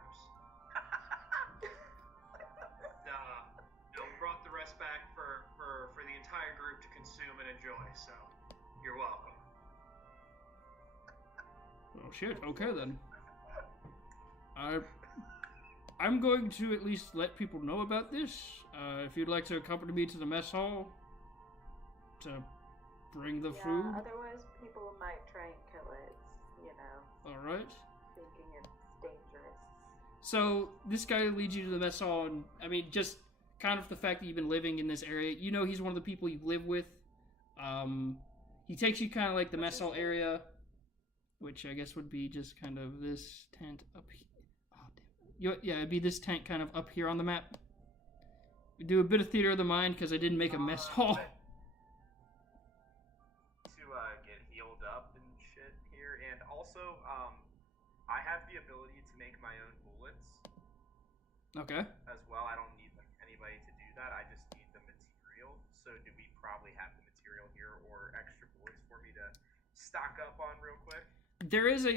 We brought the rest back for the entire group to consume and enjoy, so you're welcome. Oh shit, okay then. I'm going to at least let people know about this. If you'd like to accompany me to the mess hall to bring the Yeah, food. otherwise people might try and kill it, you know, Alright. thinking it's dangerous. So, this guy leads you to the mess hall, and, I mean, just kind of the fact that you've been living in this area, you know he's one of the people you live with. He takes you kind of like the mess hall area, which I guess would be just kind of this tent up here. Oh, damn. Yeah, it'd be this tent kind of up here on the map. We do a bit of theater of the mind, because I didn't make a mess hall. To get healed up and shit here, and also, I have the ability to make my own bullets Okay. as well. I don't need anybody to do that. I just need the material. So do we probably have the material here or extra bullets for me to stock up on real quick? There is a,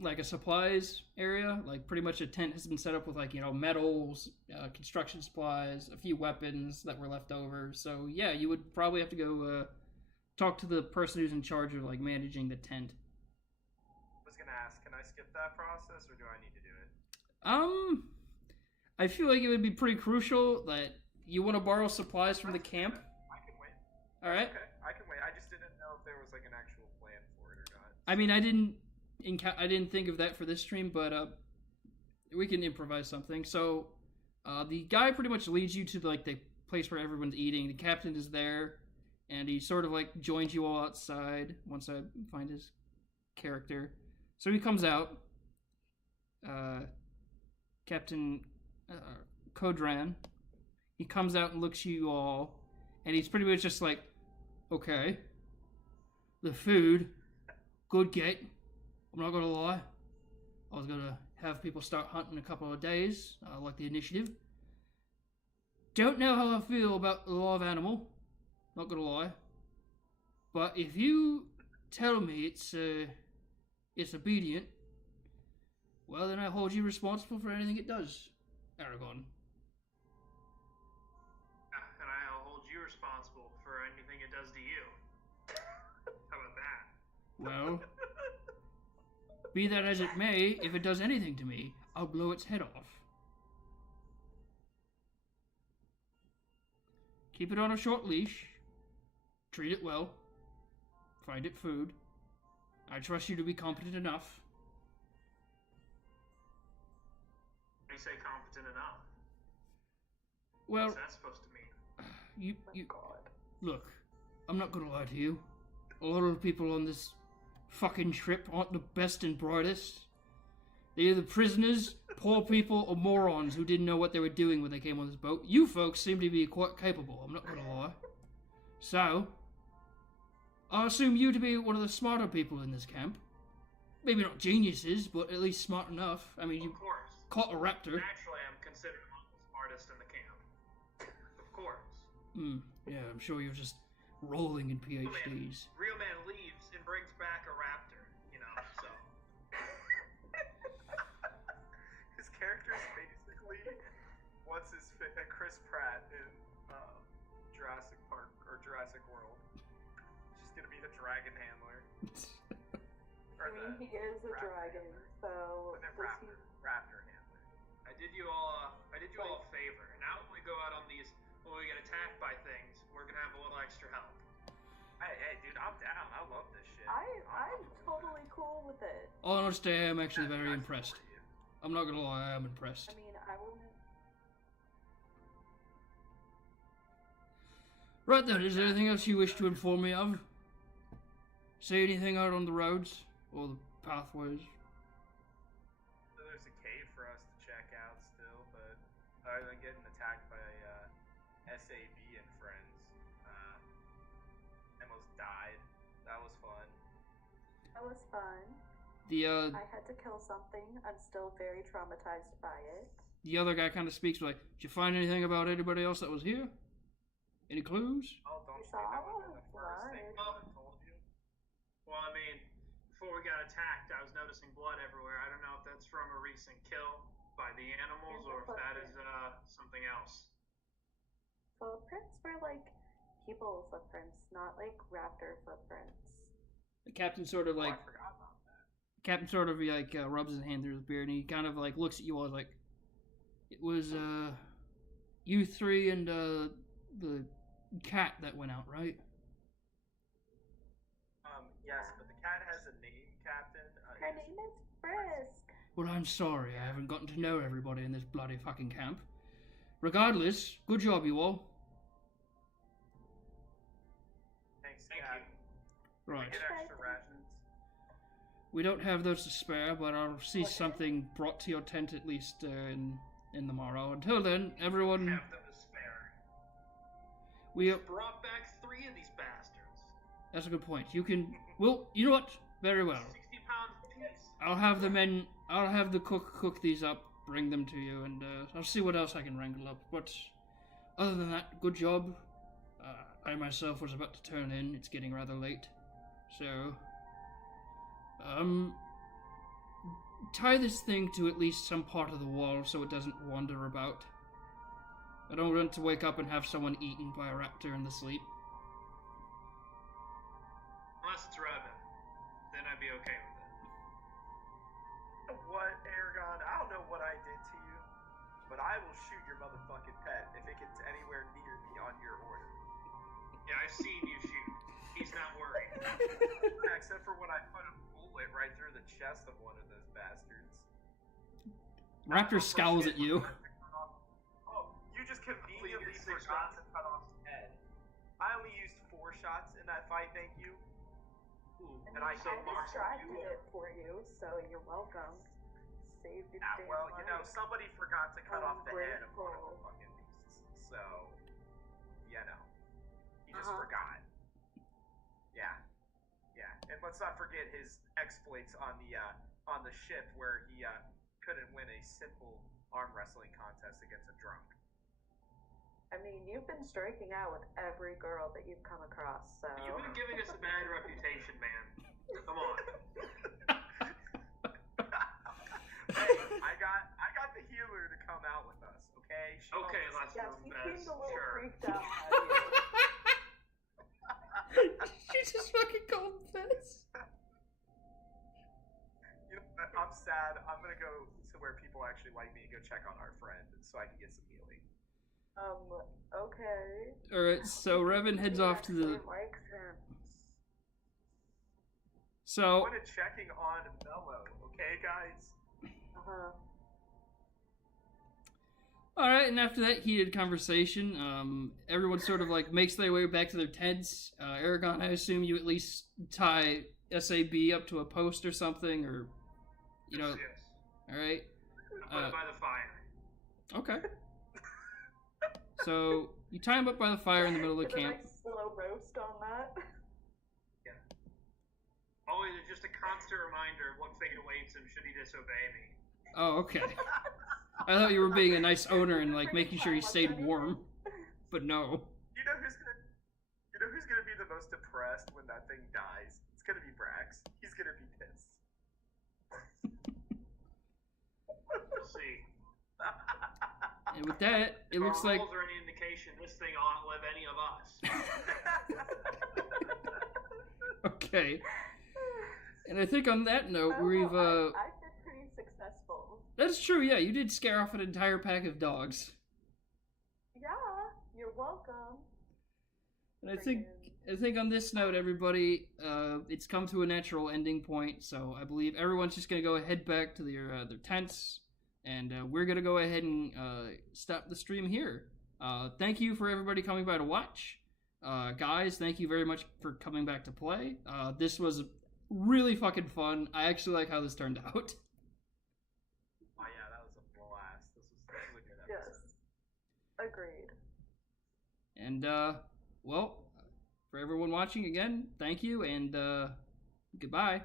like a supplies area, like pretty much a tent has been set up with, like, you know, metals, construction supplies, a few weapons that were left over. So, yeah, you would probably have to go, talk to the person who's in charge of, like, managing the tent. I was gonna ask, can I skip that process or do I need to do it? I feel like it would be pretty crucial that you want to borrow supplies from the camp. I can wait. Alright? Okay, I can wait. I just didn't know if there was like an actual plan for it or not. I mean, I didn't think of that for this stream, but we can improvise something. So, The guy pretty much leads you to like the place where everyone's eating. The captain is there, and he sort of like joins you all outside. Once I find his character, so he comes out. Captain Kodran. He comes out and looks at you all, and he's pretty much just like, okay, the food, good get. I'm not gonna lie. I was gonna have people start hunting in a couple of days, like the initiative. Don't know how I feel about the law of animal, not gonna lie. But if you tell me it's obedient, well then I hold you responsible for anything it does, Aragon. And I'll hold you responsible for anything it does to you. How about that? Well, be that as it may, if it does anything to me, I'll blow its head off. Keep it on a short leash. Treat it well. Find it food. I trust you to be competent enough. You say competent enough. Well, What's that supposed to mean? you look, I'm not gonna lie to you. A lot of the people on this fucking trip aren't the best and brightest. They're either prisoners, poor people, or morons who didn't know what they were doing when they came on this boat. You folks seem to be quite capable, I'm not gonna lie. So, I assume you to be one of the smarter people in this camp. Maybe not geniuses, but at least smart enough. I mean, you Of course. caught a raptor. Naturally, I'm considered among the smartest in the camp. Of course. Yeah, I'm sure you're just rolling in PhDs. Real man leaves and brings back a raptor, you know, so. His character is basically Chris Pratt in Jurassic Park or Jurassic World. He's just gonna be the dragon handler. I mean, he is a dragon, so The does he... raptor handler. I did you all a favor. Now when we go out on these, when we get attacked by things, we're gonna have a little extra help. Hey, dude, I'm down. I love this shit. I'm totally cool with it. Honestly, I'm actually very I impressed. support you. I'm not gonna lie, I am impressed. I mean, I wouldn't... Right then, is there anything else you wish to inform me of? See anything out on the roads? Or the pathways? So there's a cave for us to check out still, but other than getting attacked by SAB and friends, almost died. That was fun. That was fun. The I had to kill something. I'm still very traumatized by it. the other guy kind of speaks like, did you find anything about anybody else that was here? Any clues? Oh, don't We say that saw was the first thing blood. I told you. Well, I mean, before we got attacked, I was noticing blood everywhere. I don't know if that's from a recent kill by the animals or if that is something else. Footprints were like people footprints, not like raptor footprints. The captain sort of like, I forgot about that. Captain sort of like rubs his hand through his beard and he kind of like looks at you all like, it was you three and the cat that went out, right? Yes, but the cat has a name, Captain. Her name is Frisk. Well, I'm sorry, I haven't gotten to know everybody in this bloody fucking camp. Regardless, good job, you all. Thanks, Thank Cat. you. Right. Get extra rations. We don't have those to spare, but I'll see something brought to your tent at least in the morrow. Until then, everyone, Have them to spare. we Brought back 3 of these bastards. that's a good point. You can, well, you know what? Very well. 60 pounds apiece. I'll have the men. I'll have the cook these up, bring them to you, and I'll see what else I can wrangle up. But other than that, good job. I myself was about to turn in. It's getting rather late, so tie this thing to at least some part of the wall so it doesn't wander about. I don't want to wake up and have someone eaten by a raptor in the sleep. Unless it's Revan. Then I'd be okay with it. What, Aragon? I don't know what I did to you, but I will shoot your motherfucking pet if it gets anywhere near me on your order. Yeah, I've seen you shoot. He's not worried. Yeah, except for when I put a bullet right through the chest of one of those bastards. Raptor scowls at you. forgot to cut off his head. I only used 4 shots in that fight, thank you. And I distracted it for you, so you're welcome. Save your damn well, life. you know, somebody forgot to cut off the head of one of the fucking beasts. So, you know. He just forgot. Yeah. Yeah. And let's not forget his exploits on the ship where he couldn't win a simple arm wrestling contest against a drunk. I mean, you've been striking out with every girl that you've come across, so... You've been giving us a bad reputation, man. Come on. Hey, I got the healer to come out with us, okay? Okay, let's Yes, he seemed a little sure. freaked out by you. She just fucking called this. You know, I'm sad. I'm gonna go to where people actually like me and go check on our friend so I can get some healing. Okay. Alright, so Revan heads off to the... So... I wanted checking on Mello, okay, guys? Alright, and after that heated conversation, everyone sort of like makes their way back to their tents. Aragon, I assume you at least tie SAB up to a post or something, or, you know... Yes. Alright. Put it by the fire. Okay. So, you tie him up by the fire in the middle of the camp. A nice slow roast on that. Yeah. Always just a constant reminder of what fate awaits him should he disobey me. Oh, okay. I thought you were being a nice owner and like making sure he stayed warm, but no. You know who's gonna be the most depressed when that thing dies? It's gonna be Brax. He's gonna be pissed. We'll see. And with that, it looks Our like... rolls are any indication, this thing will outlive any of us. Okay. And I think on that note, Oh, we've, I've been pretty successful. That's true, yeah, you did scare off an entire pack of dogs. Yeah, you're welcome. And I think on this note, everybody, it's come to a natural ending point, so I believe everyone's just gonna go head back to their tents, and we're gonna go ahead and stop the stream here. Thank you for everybody coming by to watch. Guys, thank you very much for coming back to play. This was really fucking fun. I actually like how this turned out. Oh yeah, that was a blast. This was a good episode. Yes. Agreed. And, well, for everyone watching again, thank you, and goodbye.